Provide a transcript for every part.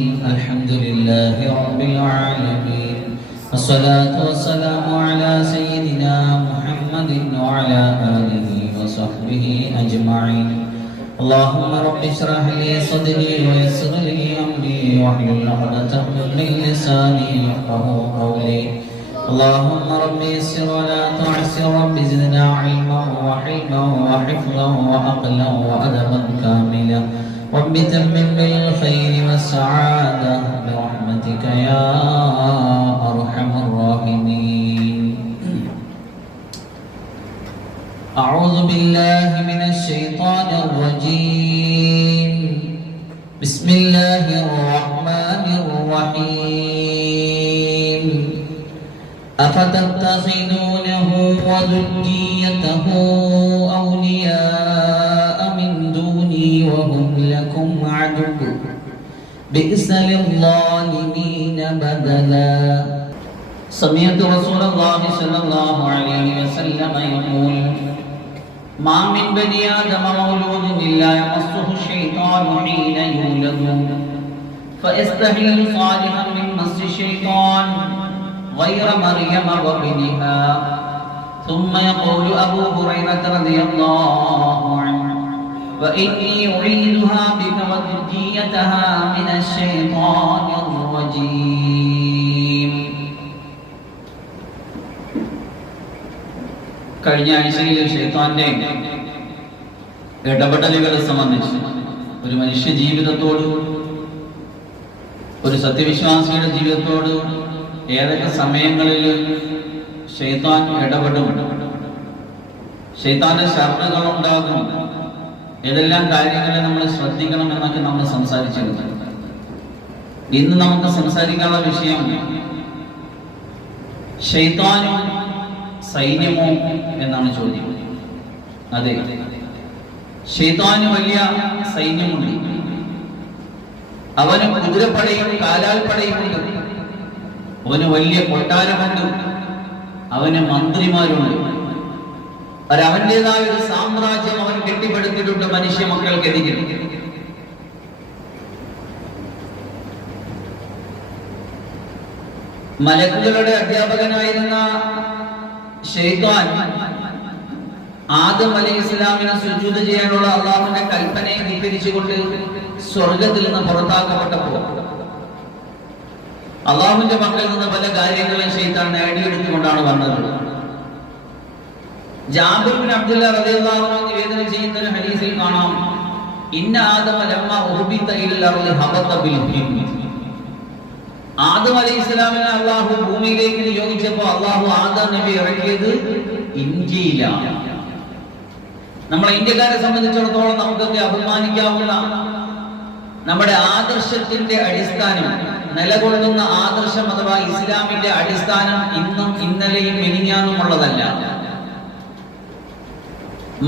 الحمد لله رب العالمين والصلاة والسلام على سيدنا محمد وعلى آله وصحبه أجمعين اللهم رب اشرح لي صدري ويسر لي أمري واحلل عقدة من لساني يفقهوا قولي اللهم رب يسر ولا تعسر رب زدنا علما وحلما وحفظا وعقلا وأدبا كاملا رب تمم بالخير والسعادة برحمتك يا أرحم الراحمين أعوذ بالله من الشيطان الرجيم بسم الله الرحمن الرحيم أفتتخذونه وذريته أولياء من دوني وهم لكم عدو بئس للظالمين بدلا سمعت رسول الله صلى الله عليه وسلم يقول ما من بني آدم مولود إلا يمسه الشيطان حين يولد فيستحيل صالحا من مس الشيطان غير مريم وابنها ثم يقول أبو هريرة رضي الله عنه وإني أعيذها بك وذريتها من الشيطان الرجيم. കഴിഞ്ഞ ആഴ്ചയിൽ ശൈത്താന്റെ ഇടപെടലുകളെ സംബന്ധിച്ച് ഒരു മനുഷ്യ ജീവിതത്തോട് ഒരു സത്യവിശ്വാസിയുടെ ജീവിതത്തോട് ഏതൊക്കെ സമയങ്ങളിൽ ശൈത്താൻ ഇടപെടും, ശൈത്താന്റെ ശർറുകൾ ഉണ്ടാകും, ഏതെല്ലാം കാര്യങ്ങളെ നമ്മൾ ശ്രദ്ധിക്കണം എന്നൊക്കെ നമ്മൾ സംസാരിച്ചിരുന്നു. ഇന്ന് നമുക്ക് സംസാരിക്കാനുള്ള വിഷയം ശൈത്താനും സൈന്യമോ എന്നാണ് ചോദ്യം. അതെ, ശൈത്താന് വലിയ സൈന്യമുണ്ട്, അവന് കുതിരപ്പടയും കാലാൽപ്പടയുമുണ്ട്, അവന് വലിയ കൊട്ടാരമുണ്ട്, അവന് മന്ത്രിമാരുണ്ട്, അവന്റേതായ ഒരു സാമ്രാജ്യം അവൻ കെട്ടിപ്പടുത്തിട്ടുണ്ട് മനുഷ്യ മക്കൾക്കെതിരെ. മലക്കുകളുടെ അധ്യാപകനായിരുന്ന ശൈത്താൻ ആദം അലൈഹിസ്സലാമിനെ സുജൂദ് ചെയ്യാനുള്ള അള്ളാഹുവിന്റെ കൽപ്പനയെ ധിക്കരിച്ചുകൊണ്ട് സ്വർഗത്തിൽ നിന്ന് പുറത്താക്കപ്പെട്ടപ്പോൾ അള്ളാഹുവിന്റെ മക്കളിൽ നിന്ന് പല കാര്യങ്ങളും ശൈത്താൻ നേടിയെടുത്തുകൊണ്ടാണ് വന്നത്. ജാബിർ ബിൻ അബ്ദുല്ലാ റളിയല്ലാഹു അൻഹു നിവേദനം ചെയ്യുന്ന ഒരു ഹദീസിൽ കാണാം, ഇന്ന ആദമ ലമ്മ ഉഹ്ബിത ഇലൽ അർളി ഹബത ബിൽ ഹിന്ദ്. ആദം അലൈഹിസ്സലാമിനെ അല്ലാഹു ഭൂമിയിലേക്ക് നിയോഗിച്ചപ്പോൾ അല്ലാഹു ആദം നബി ഇറക്കിയത് ഇഞ്ചിയിലാണ്. നമ്മളെ ഇന്ത്യക്കാരെ സംബന്ധിച്ചിടത്തോളം നമുക്കൊക്കെ അഭിമാനിക്കാവുന്ന നമ്മുടെ ആദർശത്തിന്റെ അടിസ്ഥാനം, നിലകൊള്ളുന്ന ആദർശം അഥവാ ഇസ്ലാമിന്റെ അടിസ്ഥാനം ഇന്നും ഇന്നലെയും മിനിഞ്ഞാന്നുമുള്ളതല്ല.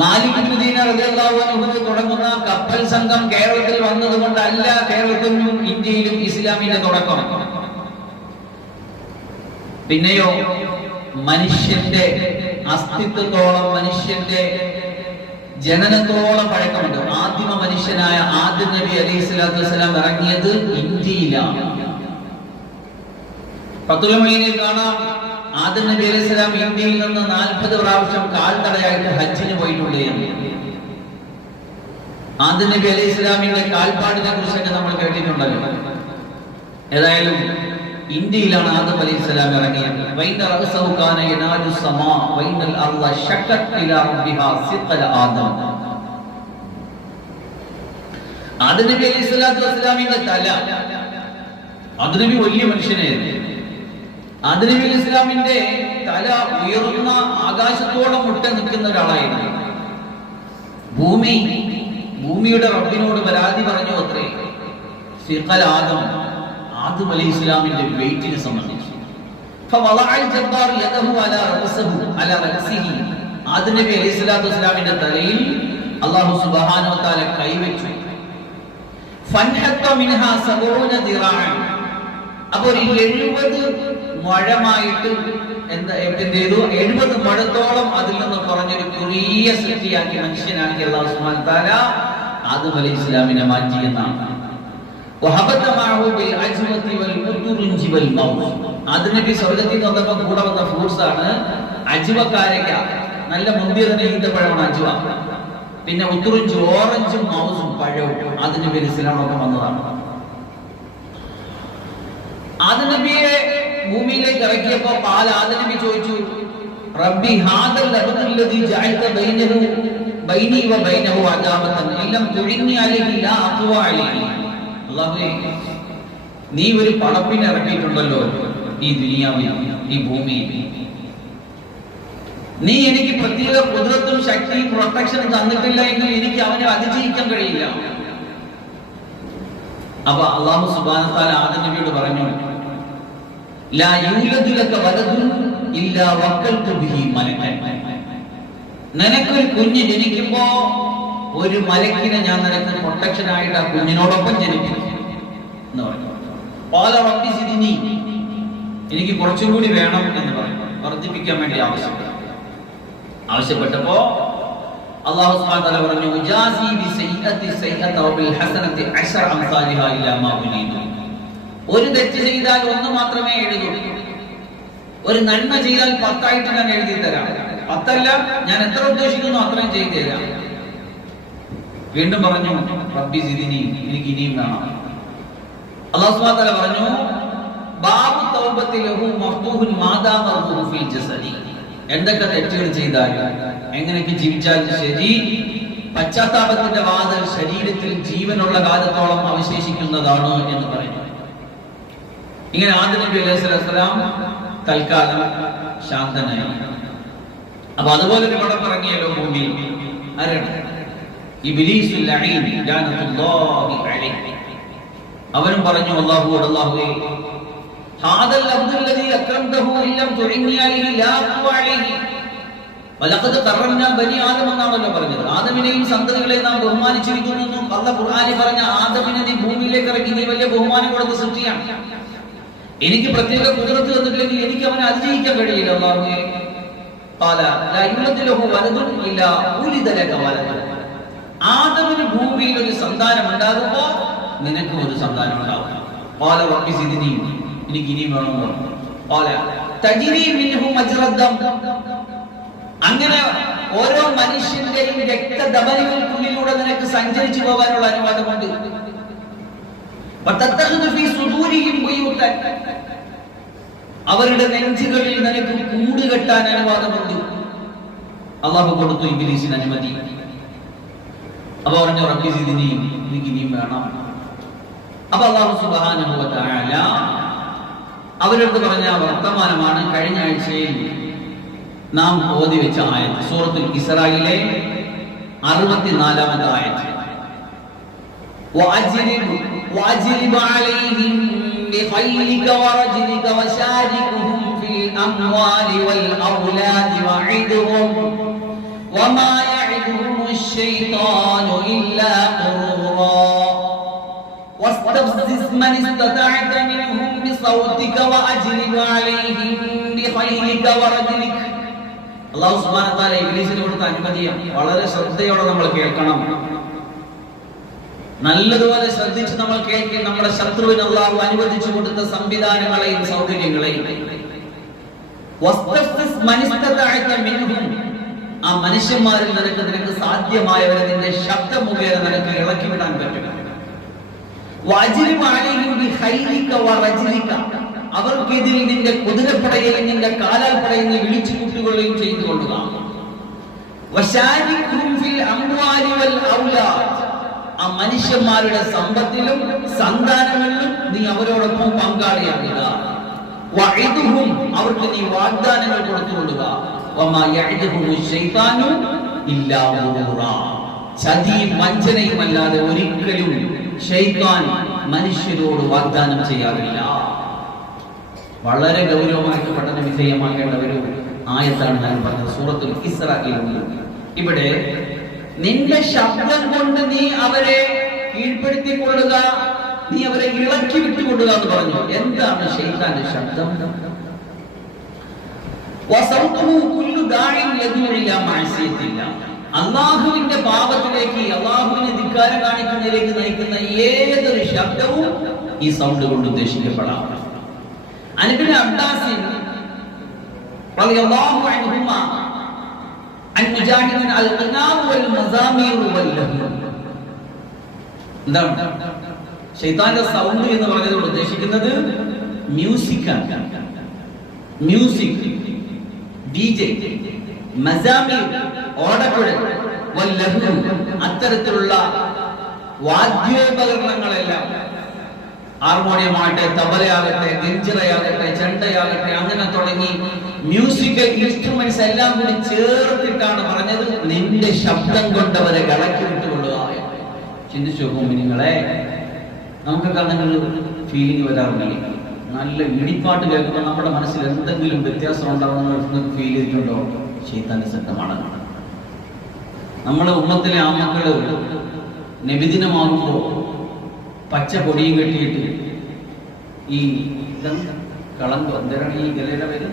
മാലിക് ഇബ്നു ദീനാർ റളിയല്ലാഹു അൻഹു തുടങ്ങുന്ന കപ്പൽ സംഘം കേരളത്തിൽ വന്നതുകൊണ്ടല്ല കേരളത്തിലും ഇന്ത്യയിലും ഇസ്ലാമിന്റെ തുടക്കം. പിന്നെയോ മനുഷ്യന്റെ അസ്തിത്വത്തോളം, മനുഷ്യന്റെ ജനനത്തോളം പഴക്കമുണ്ട്. ആദിമ മനുഷ്യനായ ആദം നബി അലൈഹി സ്വലാത്തു വസ്സലാം ഇറങ്ങിയത് ഇന്ത്യയിലാണ്. ഫത്തുൽ മുഈനിൽ കാണാം, ആദം നബി അലൈഹി സ്വലാം ഇന്ത്യയിൽ നിന്ന് 40 പ്രാവശ്യം കാൽനടയായിട്ട് ഹജ്ജിന് പോയിട്ടുണ്ട് എന്ന്. ആദം നബി അലൈഹി സ്വലാമിന്റെ കാൽപ്പാടിനെ കുറിച്ചൊക്കെ നമ്മൾ കേട്ടിട്ടുണ്ടല്ലോ. ഏതായാലും ഇന്ത്യയിലാണ് ആദം അലൈഹി സ്വലാം ഇറങ്ങിയത്. വൈന റഅസഹു കാന യനാലു സമാ വൈനൽ അർള ശഖത് ഇലാ റബ്ബിഹാ സിഖല ആദം. ആദം നബി അലൈഹി സ്വലാത്തു വസ്സലാമിന്റെ തല, ആദം നബി വലിയ മനുഷ്യനായിരുന്നു. ആദം നബി അലൈഹി സ്വലാമിന്റെ തല ഉയർന്ന ആകാശത്തോളം മുട്ട നിൽക്കുന്ന ഒരാളായിരുന്നു. ഭൂമിയുടെ റബ്ബിനോട് പരാതി പറഞ്ഞു അത്രേ. സിഖല ആദം, ആദം അലൈഹി സ്വലാമിന്റെ വെയിറ്റിനെ സംബന്ധിച്ച് ആദം നബി അലൈഹി സ്വലാത്തു വസ്സലാമിന്റെ തലയിൽ അല്ലാഹു സുബ്ഹാനഹു വ തആല കൈവച്ചു. ഫൻഹത്ത മിൻഹാ 70 ദിറാഅൻ. അപ്പോൾ 70 മുഴമായിട്ട് എന്താ 70 മുഴത്തോളം അതിൽ നിന്ന് കുറഞ്ഞൊരു ചെറിയ സൃഷ്ടിയാക്കി മനുഷ്യനാക്കി അല്ലാഹു സുബ്ഹാനഹു വ തആല ആദം അലൈഹി സ്വലാമിനെ മാറ്റി എന്നാണ്. അതിനൊക്കെ സ്വർഗത്തിൽ നിന്ന് വന്നപ്പോൾ കൂടെ വന്ന ഫ്രൂട്ട്സ് ആണ് അജുവക്കാരക്ക, നല്ല മുന്തിയ തന്നെ ഈന്തപ്പഴമാണ് അജുവ. പിന്നെ ഉത്തുറിഞ്ച്, ഓറഞ്ചും മൗസും പഴവും. അതിന് പേര് ഇസ്ലാമൊക്കെ വന്നതാണ്. ആദനബിയെ ഭൂമിയിലേക്ക് ഇറക്കിയപ്പോ പാൽ ആദനബി ചോദിച്ചു, റബ്ബി ഹാദൽ ലബദുല്ലദീ ജഅൽത ബൈനഹു ബൈനി വ ബൈനഹു അദാബതൻ ഇല്ലം തുഇന്നി അലൈഹി ലാ അഖ്വ അലൈഹി. അല്ലാഹുവേ, നീ ഒരു പടപ്പിനെ ഇറക്കിയിട്ടുണ്ടല്ലോ ഈ ദുനിയാവിൽ, ഈ ഭൂമിയിൽ. നീ എനിക്ക് പ്രത്യേക കുദ്റത്തും ശക്തിയും പ്രൊട്ടക്ഷനും തന്നിട്ടില്ല എങ്കിൽ എനിക്ക് അവനെ അതിജീവിക്കാൻ കഴിയില്ല. അപ്പൊ അല്ലാഹു സുബ്ഹാനഹു വ തആല ആദം നബിയോട് പറഞ്ഞു, ലാ യൂലദു ലക വലദുൻ ഇല്ലാ വക്കൽതു ബിഹി മലക്കൻ. നിനക്കൊരു കുഞ്ഞ് ജനിക്കുമ്പോ ഒരു മലക്കിനെ ഞാൻ നിനക്ക് പ്രൊട്ടക്ഷൻ ആയിട്ട് ആ കുഞ്ഞിനോടൊപ്പം ജനിപ്പിക്കും എന്ന് പറഞ്ഞു. ഖാല റബ്ബി സിദ്നി, എനിക്ക് കുറച്ചും കൂടി വേണം എന്ന് പറഞ്ഞു, വർദ്ധിപ്പിക്കാൻ വേണ്ടി ആവശ്യപ്പെട്ടപ്പോ അല്ലാഹു സുബ്ഹാനഹു വ തആല പറഞ്ഞു, ഉജാസി ബിസയ്യത്തി സയ്യത വബിൽ ഹസനത്തി അശറ അംസാലിഹാ ഇലാ മാ ഉരീദു. ഒരു തെറ്റ് ചെയ്താൽ ഒന്ന് മാത്രമേ എഴുതൂ, ഒരു നന്മ ചെയ്താൽ 10 ആയിട്ട് ഞാൻ എഴുതി തരാം. 10 അല്ല, ഞാൻ എത്ര ഉദ്ദേശിക്കുന്നു അത്രയും ചെയ്തു തരാം. വീണ്ടും പറഞ്ഞു, റബ്ബി സിദ്നി, എനിക്ക് ഇനിയും വേണം. അല്ലാഹു സുബ്ഹാനഹു വ തആല പറഞ്ഞു, ബാബു തൗബത്തി ലഹു മഫ്തൂഹുൻ മാദാമ റൂഹു ഫിൽ ജസദി. എന്തൊക്കെ തെറ്റുകൾ ചെയ്താലും എങ്ങനെയൊക്കെ ജീവിച്ചാലും ശരി, പശ്ചാത്താപത്തിന്റെ വാതിൽ ശരീരത്തിൽ ജീവനുള്ള കാലത്തോളം അവശേഷിക്കുന്നതാണ് എന്ന് പറയുന്നു. ഇങ്ങനെ ആദം നബി അലൈഹിസ്സലാം തൽക്കാലം ശാന്തനായി. അപ്പൊ അതുപോലെ ഒരു പടം ഇറങ്ങിയല്ലോ ഭൂമിയിൽ. ആരാണ്? ഇബ്ലീസുൽ ലഈൻ ലഅനത്തുല്ലാഹി അലൈഹി. അവനും പറഞ്ഞു അല്ലാഹുവോട്, അല്ലാഹുവേ, ഹാദൽ അബ്ദുല്ലദീ അക്രംതഹു ഇല്ലം തുഇന്നി അലൈഹി ലാ അഖ്വ അലൈഹി വലഖദ് കറംനാ ബനി ആദം എന്നാണല്ലോ പറഞ്ഞത്. ആദമിനെയും സന്തതികളെയും നാം ബഹുമാനിച്ചിരിക്കുന്നു എന്ന് അല്ലാഹു ഖുർആനിൽ പറഞ്ഞ ആദമിനെ നീ ഭൂമിയിലേക്ക് ഇറക്കി, നീ വലിയ ബഹുമാനം കൊടുത്ത സൃഷ്ടിയാണ്. എനിക്ക് പ്രത്യേക കുദ്റത്ത് തന്നിട്ടില്ലെങ്കിൽ എനിക്ക് അവനെ അതിജീവിക്കാൻ കഴിയില്ല. അല്ലാഹുവേ, ഖാല ലാ യുലദു ലഹു വലദുൻ ഇല്ലാ ഉലിദ ലക വലദുൻ. ആദമിന് ഭൂമിയിൽ ഒരു സന്താനം ഉണ്ടാകുമ്പോൾ നിനക്ക് ഒരു സന്താനം ഉണ്ടാവും. ഖാല റബ്ബി സിദ്നി, എനിക്ക് ഇനിയും വേണമെന്ന് പറഞ്ഞു. ഖാല തജ്രി മിൻഹു മജ്റദ്ദം. അങ്ങനെ ഓരോ മനുഷ്യന്റെയും രക്തധമനികൾക്കുള്ളിലൂടെ നിനക്ക് സഞ്ചരിച്ചു പോകാനുള്ള അനുവാദമുണ്ട്. അവരുടെ നെഞ്ചുകളിൽ നിനക്ക് കൂട് കെട്ടാൻ അനുവാദമുണ്ട്. അല്ലാഹു കൊടുത്തു ഇബ്ലീസിന് അനുമതി. അപ്പൊ പറഞ്ഞു, റബ്ബി സിദ്നി, എനിക്ക് ഇനിയും വേണം. അപ്പൊ അല്ലാഹു സുബ്ഹാനഹു വ തആല അവരോട് പറഞ്ഞ വർത്തമാനമാണ് കഴിഞ്ഞ ആഴ്ചയിൽ നാം ഓതി വെച്ച ആയത്ത്, സൂറത്തുൽ ഇസ്രായിലെ 64-ാമത്തെ ആയത്ത്. وَأَجْلِبْ عَلَيْهِمْ بِخَيْلِكَ وَرَجِلِكَ وَشَارِكْهُمْ فِي الْأَمْوَالِ وَالْأَوْلَادِ وَعِدْهُمْ وَمَا يَعِدُهُمُ الشَّيْطَانُ إِلَّا غُرُورًا وَاسْتَفْزِزْ مَنِ اسْتَطَعْتَ مِنْهُمْ بِصَوْتِكَ وَأَجْلِبْ عَلَيْهِمْ بِخَيْلِكَ وَرَجِلِكَ. അല്ലാഹു സുബ്ഹാനഹു വ തആല ഇബ്ലീസിന് കൊടുത്ത അനുമതിയാണ്. വളരെ ശ്രദ്ധയോടെ നമ്മൾ കേൾക്കണം, നല്ലതുപോലെ ശ്രദ്ധിച്ച് നമ്മൾ കേൾക്കും. നമ്മുടെ ശത്രുവിന് അല്ലാഹു അനുവദിച്ചു കൊടുത്ത സംവിധാനങ്ങളെയും സൗകര്യങ്ങളെയും. വസ്തഫ്സിസ് മൻ ഇസ്തതഅത മിൻഹും, ആ മനുഷ്യന്മാരിൽ നിനക്ക് സാധ്യമായവരെ നിന്റെ ശബ്ദം മുഖേന നിനക്ക് ഇളക്കി വിടാൻ പറ്റും. വഅജ്ലിബ് അലൈഹിം ബിഖൈലിക വറജ്ലിക, അവർക്കെതിൽ നിന്റെ കുതിരപ്പടയെയും നിന്റെ കാലാൽപ്പടയെയും നീ വിളിച്ചു കൂട്ടുകയും ചെയ്തു കൊള്ളുക. വശാരിഖും ഫിൽ അംവാലി വൽ ഔലാദ്, ആ മനുഷ്യന്മാരുടെ സമ്പത്തിലും സന്താനങ്ങളിലും നീ അവരോടൊപ്പം പങ്കാളിയാകുക. വഇദുഹും, അവർക്ക് നീ വാഗ്ദാനങ്ങൾ കൊടുത്തുകൊള്ളുക. വമാ യഇദുഹുമു ശൈത്താനു ഇല്ലാ ഗുറൂറാ, ചതിയും വഞ്ചനയും അല്ലാതെ ഒരിക്കലും ശൈത്താൻ മനുഷ്യരോട് വാഗ്ദാനം ചെയ്യാറില്ല. വളരെ ഗൗരവമായിട്ട് പഠന വിധേയമാക്കേണ്ട ഒരു ആയത്താണ് ഞാൻ പറഞ്ഞത്, സൂറത്തുൽ ഇസ്രായിൽ. ഇവിടെ നിന്റെ ശബ്ദം കൊണ്ട് നീ അവരെ കീഴ്പ്പെടുത്തിക്കൊള്ളുക, നീ അവരെ ഇളക്കി വിട്ടുകൊള്ളുക എന്ന് പറഞ്ഞു. എന്താണ് ശൈത്താന്റെ ശബ്ദം? അള്ളാഹുവിന്റെ പാപത്തിലേക്ക്, അള്ളാഹുവിനെ ധിക്കാരം കാണിക്കുന്നതിലേക്ക് നയിക്കുന്ന ഏതൊരു ശബ്ദവും ഈ സൗണ്ട് കൊണ്ട് ഉദ്ദേശിക്കപ്പെടാം. അൻഇബ്നു അബ്ബാസ് റളിയല്ലാഹു അൻഹുമാ അൻ മുജാഹിദിൻ അൽ ഖിനാം വൽ മസാമീർ വൽ ലഹ്വ്. എന്താണ് ശൈത്താന്റെ സൗണ്ട് എന്ന് പറഞ്ഞതുകൊണ്ട് ഉദ്ദേശിക്കുന്നത്? മ്യൂസിക്കാണ്. മ്യൂസിക്, ഡിജെ, മസാമീർ, ഓടക്കുഴൽ, വൽ ലഹ്വ്, അത്തരത്തിലുള്ള വാദ്യോപകരണങ്ങളെല്ലാം, ഹാർമോണിയമാകട്ടെ, തബലയാകട്ടെ, ഗഞ്ചിറയാകട്ടെ, ചെണ്ടയാകട്ടെ, അങ്ങനെ തുടങ്ങി മ്യൂസിക്കൽ ഇൻസ്ട്രുമെന്റ്സ് എല്ലാം കൂടി ചേർത്തിട്ടാണ് പറഞ്ഞത് നിന്റെ ശബ്ദം കൊണ്ടവരെ കളക്കി വിട്ടുകൊള്ളുക. ചിന്തിച്ചു നോക്കുമ്പോൾ നിങ്ങളെ, നമുക്കൊക്കെ അങ്ങനെ ഒരു ഫീലിംഗ് വരാറുണ്ടെങ്കിൽ, നല്ല ഇടിപ്പാട്ട് കേൾക്കുമ്പോൾ നമ്മുടെ മനസ്സിൽ എന്തെങ്കിലും വ്യത്യാസം ഉണ്ടാകുന്ന ഫീൽ ചെയ്തിട്ടുണ്ടോ? ശൈത്താന്റെ ശബ്ദമാണ്. നമ്മുടെ ഉമ്മത്തിലെ ആമക്കള് നബിദിനമാകുമ്പോൾ പച്ച പൊടിയും കെട്ടിയിട്ട് ഈ കളങ്കോ എന്താണ് ഈ ഇലയുടെ പേര്?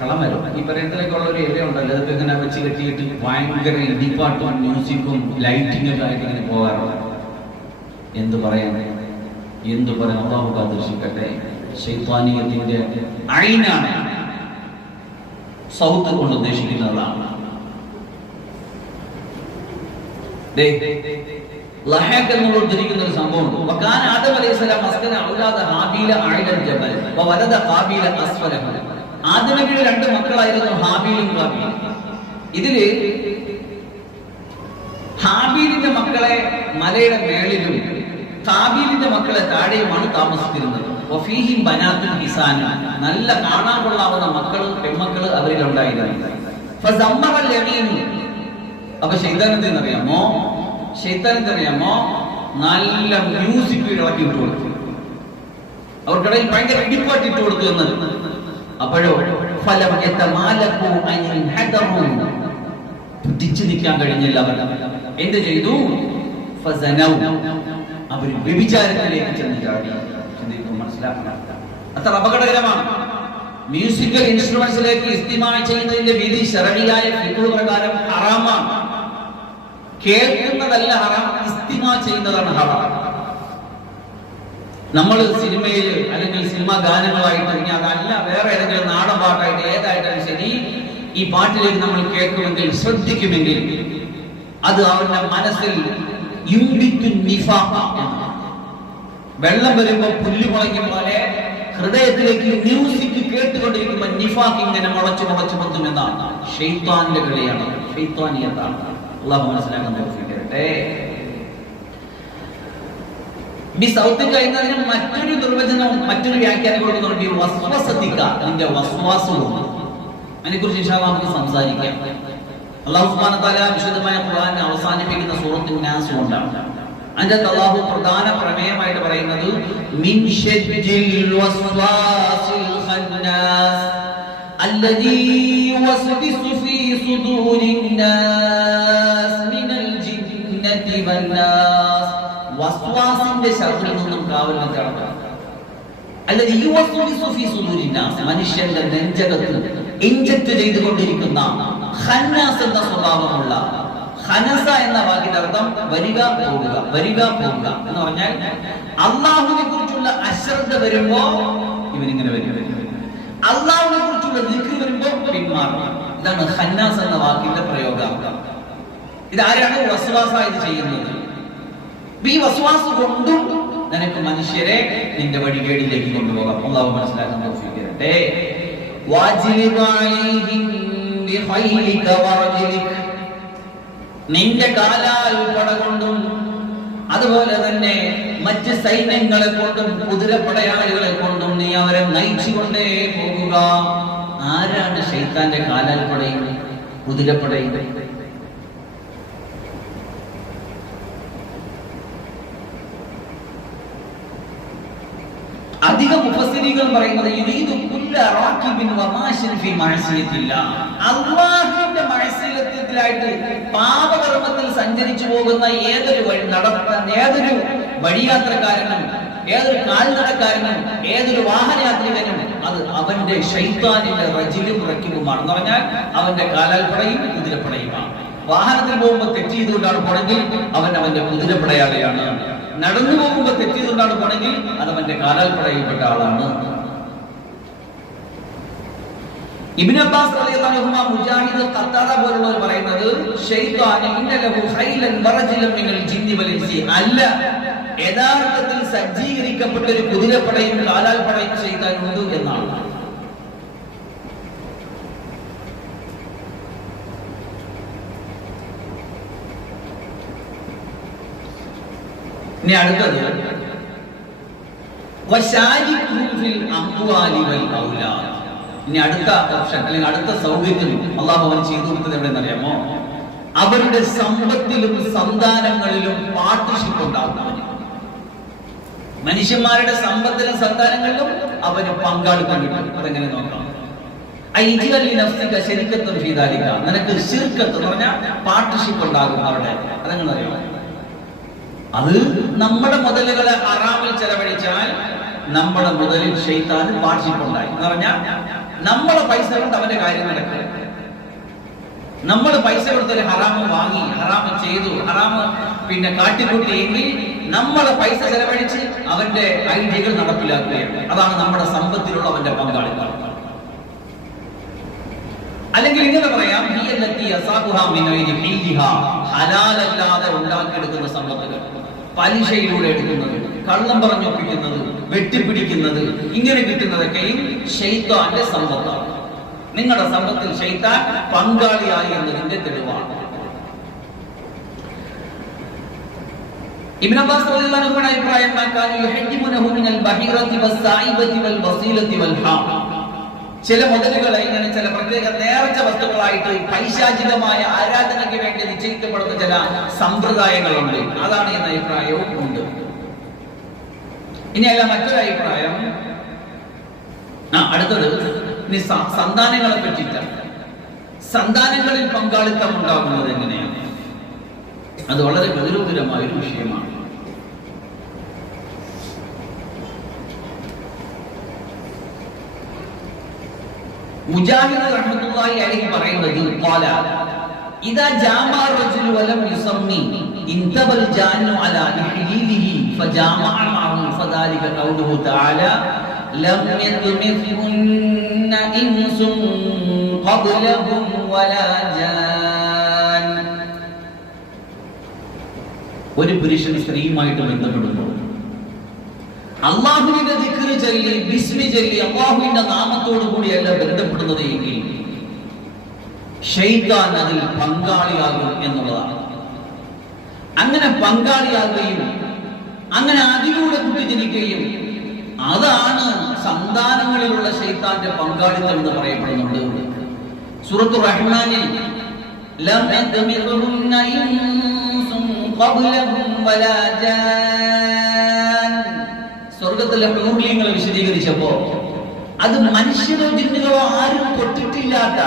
കളമരം. ഈ പരത്തിലേക്കുള്ള ഒരു ഇല ഉണ്ടല്ലോ, അതൊക്കെ ഇങ്ങനെ വെച്ച് കെട്ടിയിട്ട് ഭയങ്കര ഇടിപ്പാട്ടും മ്യൂസിക്കും ലൈറ്റിംഗ് ഒക്കെ ആയിട്ട് ഇങ്ങനെ പോകാറുണ്ട്. എന്തു പറയാൻ അല്ലാഹു കാത്തിരക്ഷിക്കട്ടെ. ശൈത്വാനിയത്തിന്റെ ഐനാണ് സൗത്ത് കൊണ്ട് ഉദ്ദേശിക്കുന്നതാണ്. ലഹഖ് എന്നുള്ള ഉദ്ധരിക്കുന്ന ഒരു സംഭവമുണ്ട്. വകാന ആദം അലൈഹിസ്സലാം അസ്കന ഔലാദ ഹാബീല അഅലൽ ജബൽ വവലദ ഖാബീല അസ്ഫലഹു. ആദം നബിയുടെ രണ്ട് മക്കളായിരുന്നു ഹാബീലും ഖാബീലും. ഇതില് ഹാബീലിന്റെ മക്കളെ മലയുടെ മേളിലും ഖാബീലിന്റെ മക്കളെ താഴെയുമാണ് താമസിച്ചിരുന്നത്. വഫീഹിം ബനാത്തുൻ ഹിസാന, നല്ല കാണാൻ കൊള്ളാവുന്ന മക്കൾ, പെൺമക്കൾ അവരിലുണ്ടായിരുന്നു. ഫസമ്മറൽ യമീൻ. അപ്പൊ ശൈത്താൻ എന്തെന്നറിയാമോ? നല്ല മ്യൂസിക് ഇളക്കി ഇട്ട് കൊടുത്തു. അവർക്കിടയിൽ ഭയങ്കര ഇടിപ്പാട്ട് ഇട്ട് കൊടുത്തു എന്നത്. അപ്പോഴോ പിടിച്ചു നിൽക്കാൻ കഴിഞ്ഞില്ല. അവർ എന്ത് ചെയ്തു? അവർ വ്യഭിചാരത്തിലേക്ക് ചെന്ന് ചാടി. മനസ്സിലാക്കണം, അത്ര അപകടകരമാണ്. മ്യൂസിക്കൽ ഇൻസ്ട്രുമെന്റ്സിലേക്ക് ഇസ്തിമാ ചെയ്യുന്നതിന്റെ വിധി ശറഈയായ ഫിഖ് പ്രകാരം ഹറാമാണ്. കേൾക്കുന്നതല്ല ഹറാം, ഇസ്തിമാ ചെയ്യുന്നതാണ് ഹറാം. നമ്മൾ സിനിമയിൽ അല്ലെങ്കിൽ സിനിമാ ഗാനങ്ങളായിട്ട്, ഇനി അതല്ല വേറെ ഏതെങ്കിലും നാടൻ പാട്ടായിട്ട് ഏതായിട്ടാലും ശരി, ഈ പാട്ടിലേക്ക് നമ്മൾ കേൾക്കുമെങ്കിൽ, ശ്രദ്ധിക്കുമെങ്കിൽ അത് അവരുടെ മനസ്സിൽ വെള്ളം വരുമ്പോൾ പുല്ല് മുളയ്ക്കും പോലെ ഹൃദയത്തിലേക്ക് മ്യൂസിക് കേട്ടുകൊണ്ടിരിക്കുമ്പോൾ നിഫാഖ് ഇങ്ങനെ മുളച്ചു പൊത്തും എന്നാണ്. ശൈത്താന്റെ കളിയാണ്, ശൈത്താനിയത്താണ്. അല്ലാഹു മനസ്സിലാക്കാൻ തൗഫീഖ് തരട്ടെ. ഈ സൗത്ത് കഴിയുന്നതിന് മറ്റൊരു നിർവചനവും മറ്റൊരു വ്യാഖ്യാനം കൊടുക്കുന്നുണ്ട്. വസ്വസതിക, നിന്റെ വസ്വാസവും. അതിനെക്കുറിച്ച് ഇൻഷാ അല്ലാഹ് നമുക്ക് സംസാരിക്കാം. അല്ലാഹു സുബ്ഹാനഹു വ തആല വിശുദ്ധമായ ഖുർആൻ അവസാനിപ്പിക്കുന്ന സൂറത്തുൻ നാസ് കൊണ്ടാണ്. അതിന്റെ അല്ലാഹു പ്രധാന പ്രമേയമായിട്ട് പറയുന്നത് മിൻ ശജ്ജിൽ വസ്വാസിൽ ഖന്നാസ് അല്ലദീ യുവസ്വിസു ഫീ സുദൂരിൻ നാസ് മിനൽ ജിന്നതി വന്നാസ്. വസ്വാസിന്റെ ശർറിൽ നിന്നും കാവൽ തേടണം. അല്ലദീ യുവസ്വിസു ഫീ സുദൂരിൻ നാസ്, മനുഷ്യന്റെ നെഞ്ചകത്ത് ഇൻജക്ട് ചെയ്തുകൊണ്ടിരിക്കുന്ന ഖന്നാസ് എന്ന സ്വഭാവമുള്ള. ഖനസ എന്ന വാക്കിന്റെ അർത്ഥം വരിക പോകുക, വരിക പോകുക എന്ന് പറഞ്ഞാൽ അള്ളാഹുവിനെ കുറിച്ചുള്ള അശ്രദ്ധ വരുമ്പോ ഇവനിങ്ങനെ വരും, അള്ളാഹുവിനെ കുറിച്ചുള്ള ദിക്ർ വരുമ്പോ പിന്മാറും. ഇതാണ് ഖന്നാസ് എന്ന വാക്കിന്റെ പ്രയോഗം. ഇതാരാണ്? വസ്വാസ ഇത് ചെയ്യുന്നത്. ഈ വസ്വാസ് കൊണ്ടും നിനക്ക് മനുഷ്യരെ നിന്റെ വഴികേടിലേക്ക് കൊണ്ടുപോകാം. അള്ളാഹു മനസ്സിലാക്കാൻ തൗഫീഖ് തരട്ടെ. വാജിലിബ് അലൈഹിം ബിഖൈലിക വറജിലിക, നിന്റെ കാലാൽ പട കൊണ്ടും അതുപോലെ തന്നെ മറ്റ് സൈന്യങ്ങളെ കൊണ്ടും കുതിരപ്പടയാളികളെ കൊണ്ടും നീ അവരെ നയിച്ചുകൊണ്ടേ പോകുക. ആരാണ് ശൈത്താന്റെ കാലാൽ പടയും കുതിരപ്പടയും? അധിക മുഫസ്സിരീകൾ പറയുന്നത് യുരീദു കുല്ല റാകിബിൻ വമാശിൻ ഫീ മഅസിയത്തില്ലാഹ്, അല്ലാഹുവിന്റെ മഅസിയത്തിലായിട്ട് പാപകർമ്മത്തിൽ സഞ്ചരിച്ചു പോകുന്ന ഏതൊരു വഴി നടത്താൻ, ഏതൊരു വഴിയാത്രക്കാരനും, ഏതൊരു കാൽനടക്കാരനും, ഏതൊരു വാഹനയാത്രികനും അത് അവന്റെ ശൈത്താനിന്റെ റജിലും റക്കിബുമാണ്. എന്ന് പറഞ്ഞാൽ അവന്റെ കാലാൽപ്പടയും കുതിരപ്പടയുമാണ്. വാഹനത്തിൽ പോകുമ്പോൾ തെറ്റ് ചെയ്തുകൊണ്ടാണ് പോണെങ്കിൽ അവൻ അവന്റെ കുതിരപ്പടയാളിയാണ്. നടന്നു പോകുമ്പോൾ തെറ്റ് ചെയ്തുകൊണ്ടാണ് പോണെങ്കിൽ അത് അവന്റെ കാലാൽപ്പടയിൽപ്പെട്ട ആളാണ്. ഇബ്നു അബ്ബാസ് റളിയല്ലാഹു അൻഹു, മുജാഹിദ്, ഖത്താദ പോലുള്ളവർ പറയുന്നത് ശൈത്താൻ ഇന്നലഹു ഖൈലൻ വറജലൻ മിനൽ ജിന്നി വൽ ഇൻസി, അല്ല, യഥാർത്ഥത്തിൽ സജ്ജീകരിക്കപ്പെട്ട ഒരു കുതിരപ്പടയും കാലാൽപ്പടയും ശൈത്താനുണ്ട് എന്നാണ്. ഇനി അടുത്തത് വശാരിഖുഹും ഫിൽ അംവാലി വൽ ഔലാദ്. ഇനി അടുത്ത ഓപ്ഷൻ അല്ലെങ്കിൽ അടുത്ത സൗകര്യം അള്ളാഹു അവൻ ചെയ്തു കൊടുത്തത് എവിടെയെന്ന് അറിയാമോ? അവരുടെ സമ്പത്തിലും സന്താനങ്ങളിലും പാർട്ട്ണർഷിപ്പ് ഉണ്ടാകുന്നവന്. മനുഷ്യന്മാരുടെ സമ്പത്തിലും സന്താനങ്ങളിലും അവന് പങ്കാളിത്തം കിട്ടും. അതെങ്ങനെ നോക്കാം? നിനക്ക് ശിർക്കത്ത് എന്ന് പറഞ്ഞാൽ പാർട്ട്ണർഷിപ്പ് ഉണ്ടാകും അവിടെ. അതെങ്ങനെ അറിയാമോ? അത് നമ്മുടെ മുതലുകളെ ഹറാമിൽ ചെലവഴിച്ചാൽ നമ്മുടെ മുതലിൽ ശൈത്താന് പാർട്ട്ണർഷിപ്പ് ഉണ്ടായി എന്ന് പറഞ്ഞാൽ നമ്മളെ പൈസ കൊണ്ട് അവന്റെ കാര്യം നടക്കുക. നമ്മൾ പൈസ കൊടുത്തൊരു ഹറാമ് വാങ്ങി, ഹറാമ് ചെയ്തു, ഹറാമ് കാട്ടിക്കൂട്ടിയെങ്കിൽ നമ്മളെ പൈസ ചെലവഴിച്ച് അവന്റെ ഐഡിയകൾ നടപ്പിലാക്കുകയാണ്. അതാണ് നമ്മുടെ സമ്പത്തിലുള്ള അവന്റെ പങ്കാളിത്തം. അല്ലെങ്കിൽ ഇങ്ങനെ പറയാം, ഹലാലല്ലാതെ ഉണ്ടാക്കിയെടുക്കുന്ന സമ്പത്തുകൾ, പലിശയിലൂടെ എടുക്കുന്നത്, കള്ളം പറഞ്ഞൊപ്പിക്കുന്നത്, വെട്ടിപ്പിടിക്കുന്നത്, ഇങ്ങനെ കിട്ടുന്നതൊക്കെയും ശൈത്താന്റെ സമ്പത്താണ്. നിങ്ങളുടെ സമ്പത്തിൽ ശൈത്താൻ പങ്കാളിയായി എന്നതിന്റെ തെളിവാണ്. ഇബ്നു അബ്ബാസ് റളിയല്ലാഹു അൻഹുവിന്റെ അഭിപ്രായം ചില മുതലുകളെ ഇങ്ങനെ ചില പ്രത്യേക നേർച്ച വസ്തുക്കളായിട്ട് പൈശാചികമായ ആരാധനയ്ക്ക് വേണ്ടി നിശ്ചയിക്കപ്പെടുന്ന ചില സമ്പ്രദായങ്ങളുണ്ട്. അതാണ് എന്ന അഭിപ്രായവും ഉണ്ട്. ഇനിയല്ല മറ്റൊരു അഭിപ്രായം, അടുത്തത് സന്താനങ്ങളെ പറ്റിയിട്ടാണ്. സന്താനങ്ങളിൽ പങ്കാളിത്തം ഉണ്ടാകുന്നത് എങ്ങനെയാണ്? അത് വളരെ ഗൗരവകരമായ ഒരു വിഷയമാണ്. മുജാഹിദ് റഹ്മത്തുള്ളാഹി അലൈഹി പറയുന്നത്, ഖാല ഇദാ ജാമഅ റജുലു വലം യുസമ്മി ഇൻതബൽ ജാന്നു അലാ ഇഹ്ലീലിഹി ഫജാമഅ മഅഹു ഫദാലിക ഖൗലുഹു തആല ലം യത്മിസുന്ന ഇൻസുൻ ഖബ്ലഹും വലാ ജാൻ. ഒരു പുരുഷൻ സ്ത്രീയുമായിട്ട് ബന്ധപ്പെടുമ്പോൾ അള്ളാഹുവിന്റെ ദിക്ർ ചൊല്ലി, ബിസ്മി ചൊല്ലി, അള്ളാഹുവിന്റെ നാമത്തോടു കൂടിയല്ല ബന്ധപ്പെടുന്നത് എങ്കിൽ ശൈത്താൻ അതിൽ പങ്കാളിയാകും എന്നുള്ളതാണ്. അങ്ങനെ പങ്കാളിയാകുകയും അങ്ങനെ അതിലൂടെ കുട്ടി ജനിക്കുകയും അതാണ് സന്താനങ്ങളിലുള്ള ശൈത്താന്റെ പങ്കാളിത്തം എന്ന് പറയപ്പെടുന്നുണ്ട്. സൂറത്തു റഹ്മാനിൽ ലം യത്മിസുന്ന ഇൻസുൻ ഖബ്ലഹും വലാ ജാൻ, സ്വർഗത്തിലെ ഹൂറിയങ്ങളെ വിശദീകരിച്ചപ്പോ അത് മനുഷ്യരോ ജിന്നുകളോ ആരും തൊട്ടിട്ടില്ലാത്ത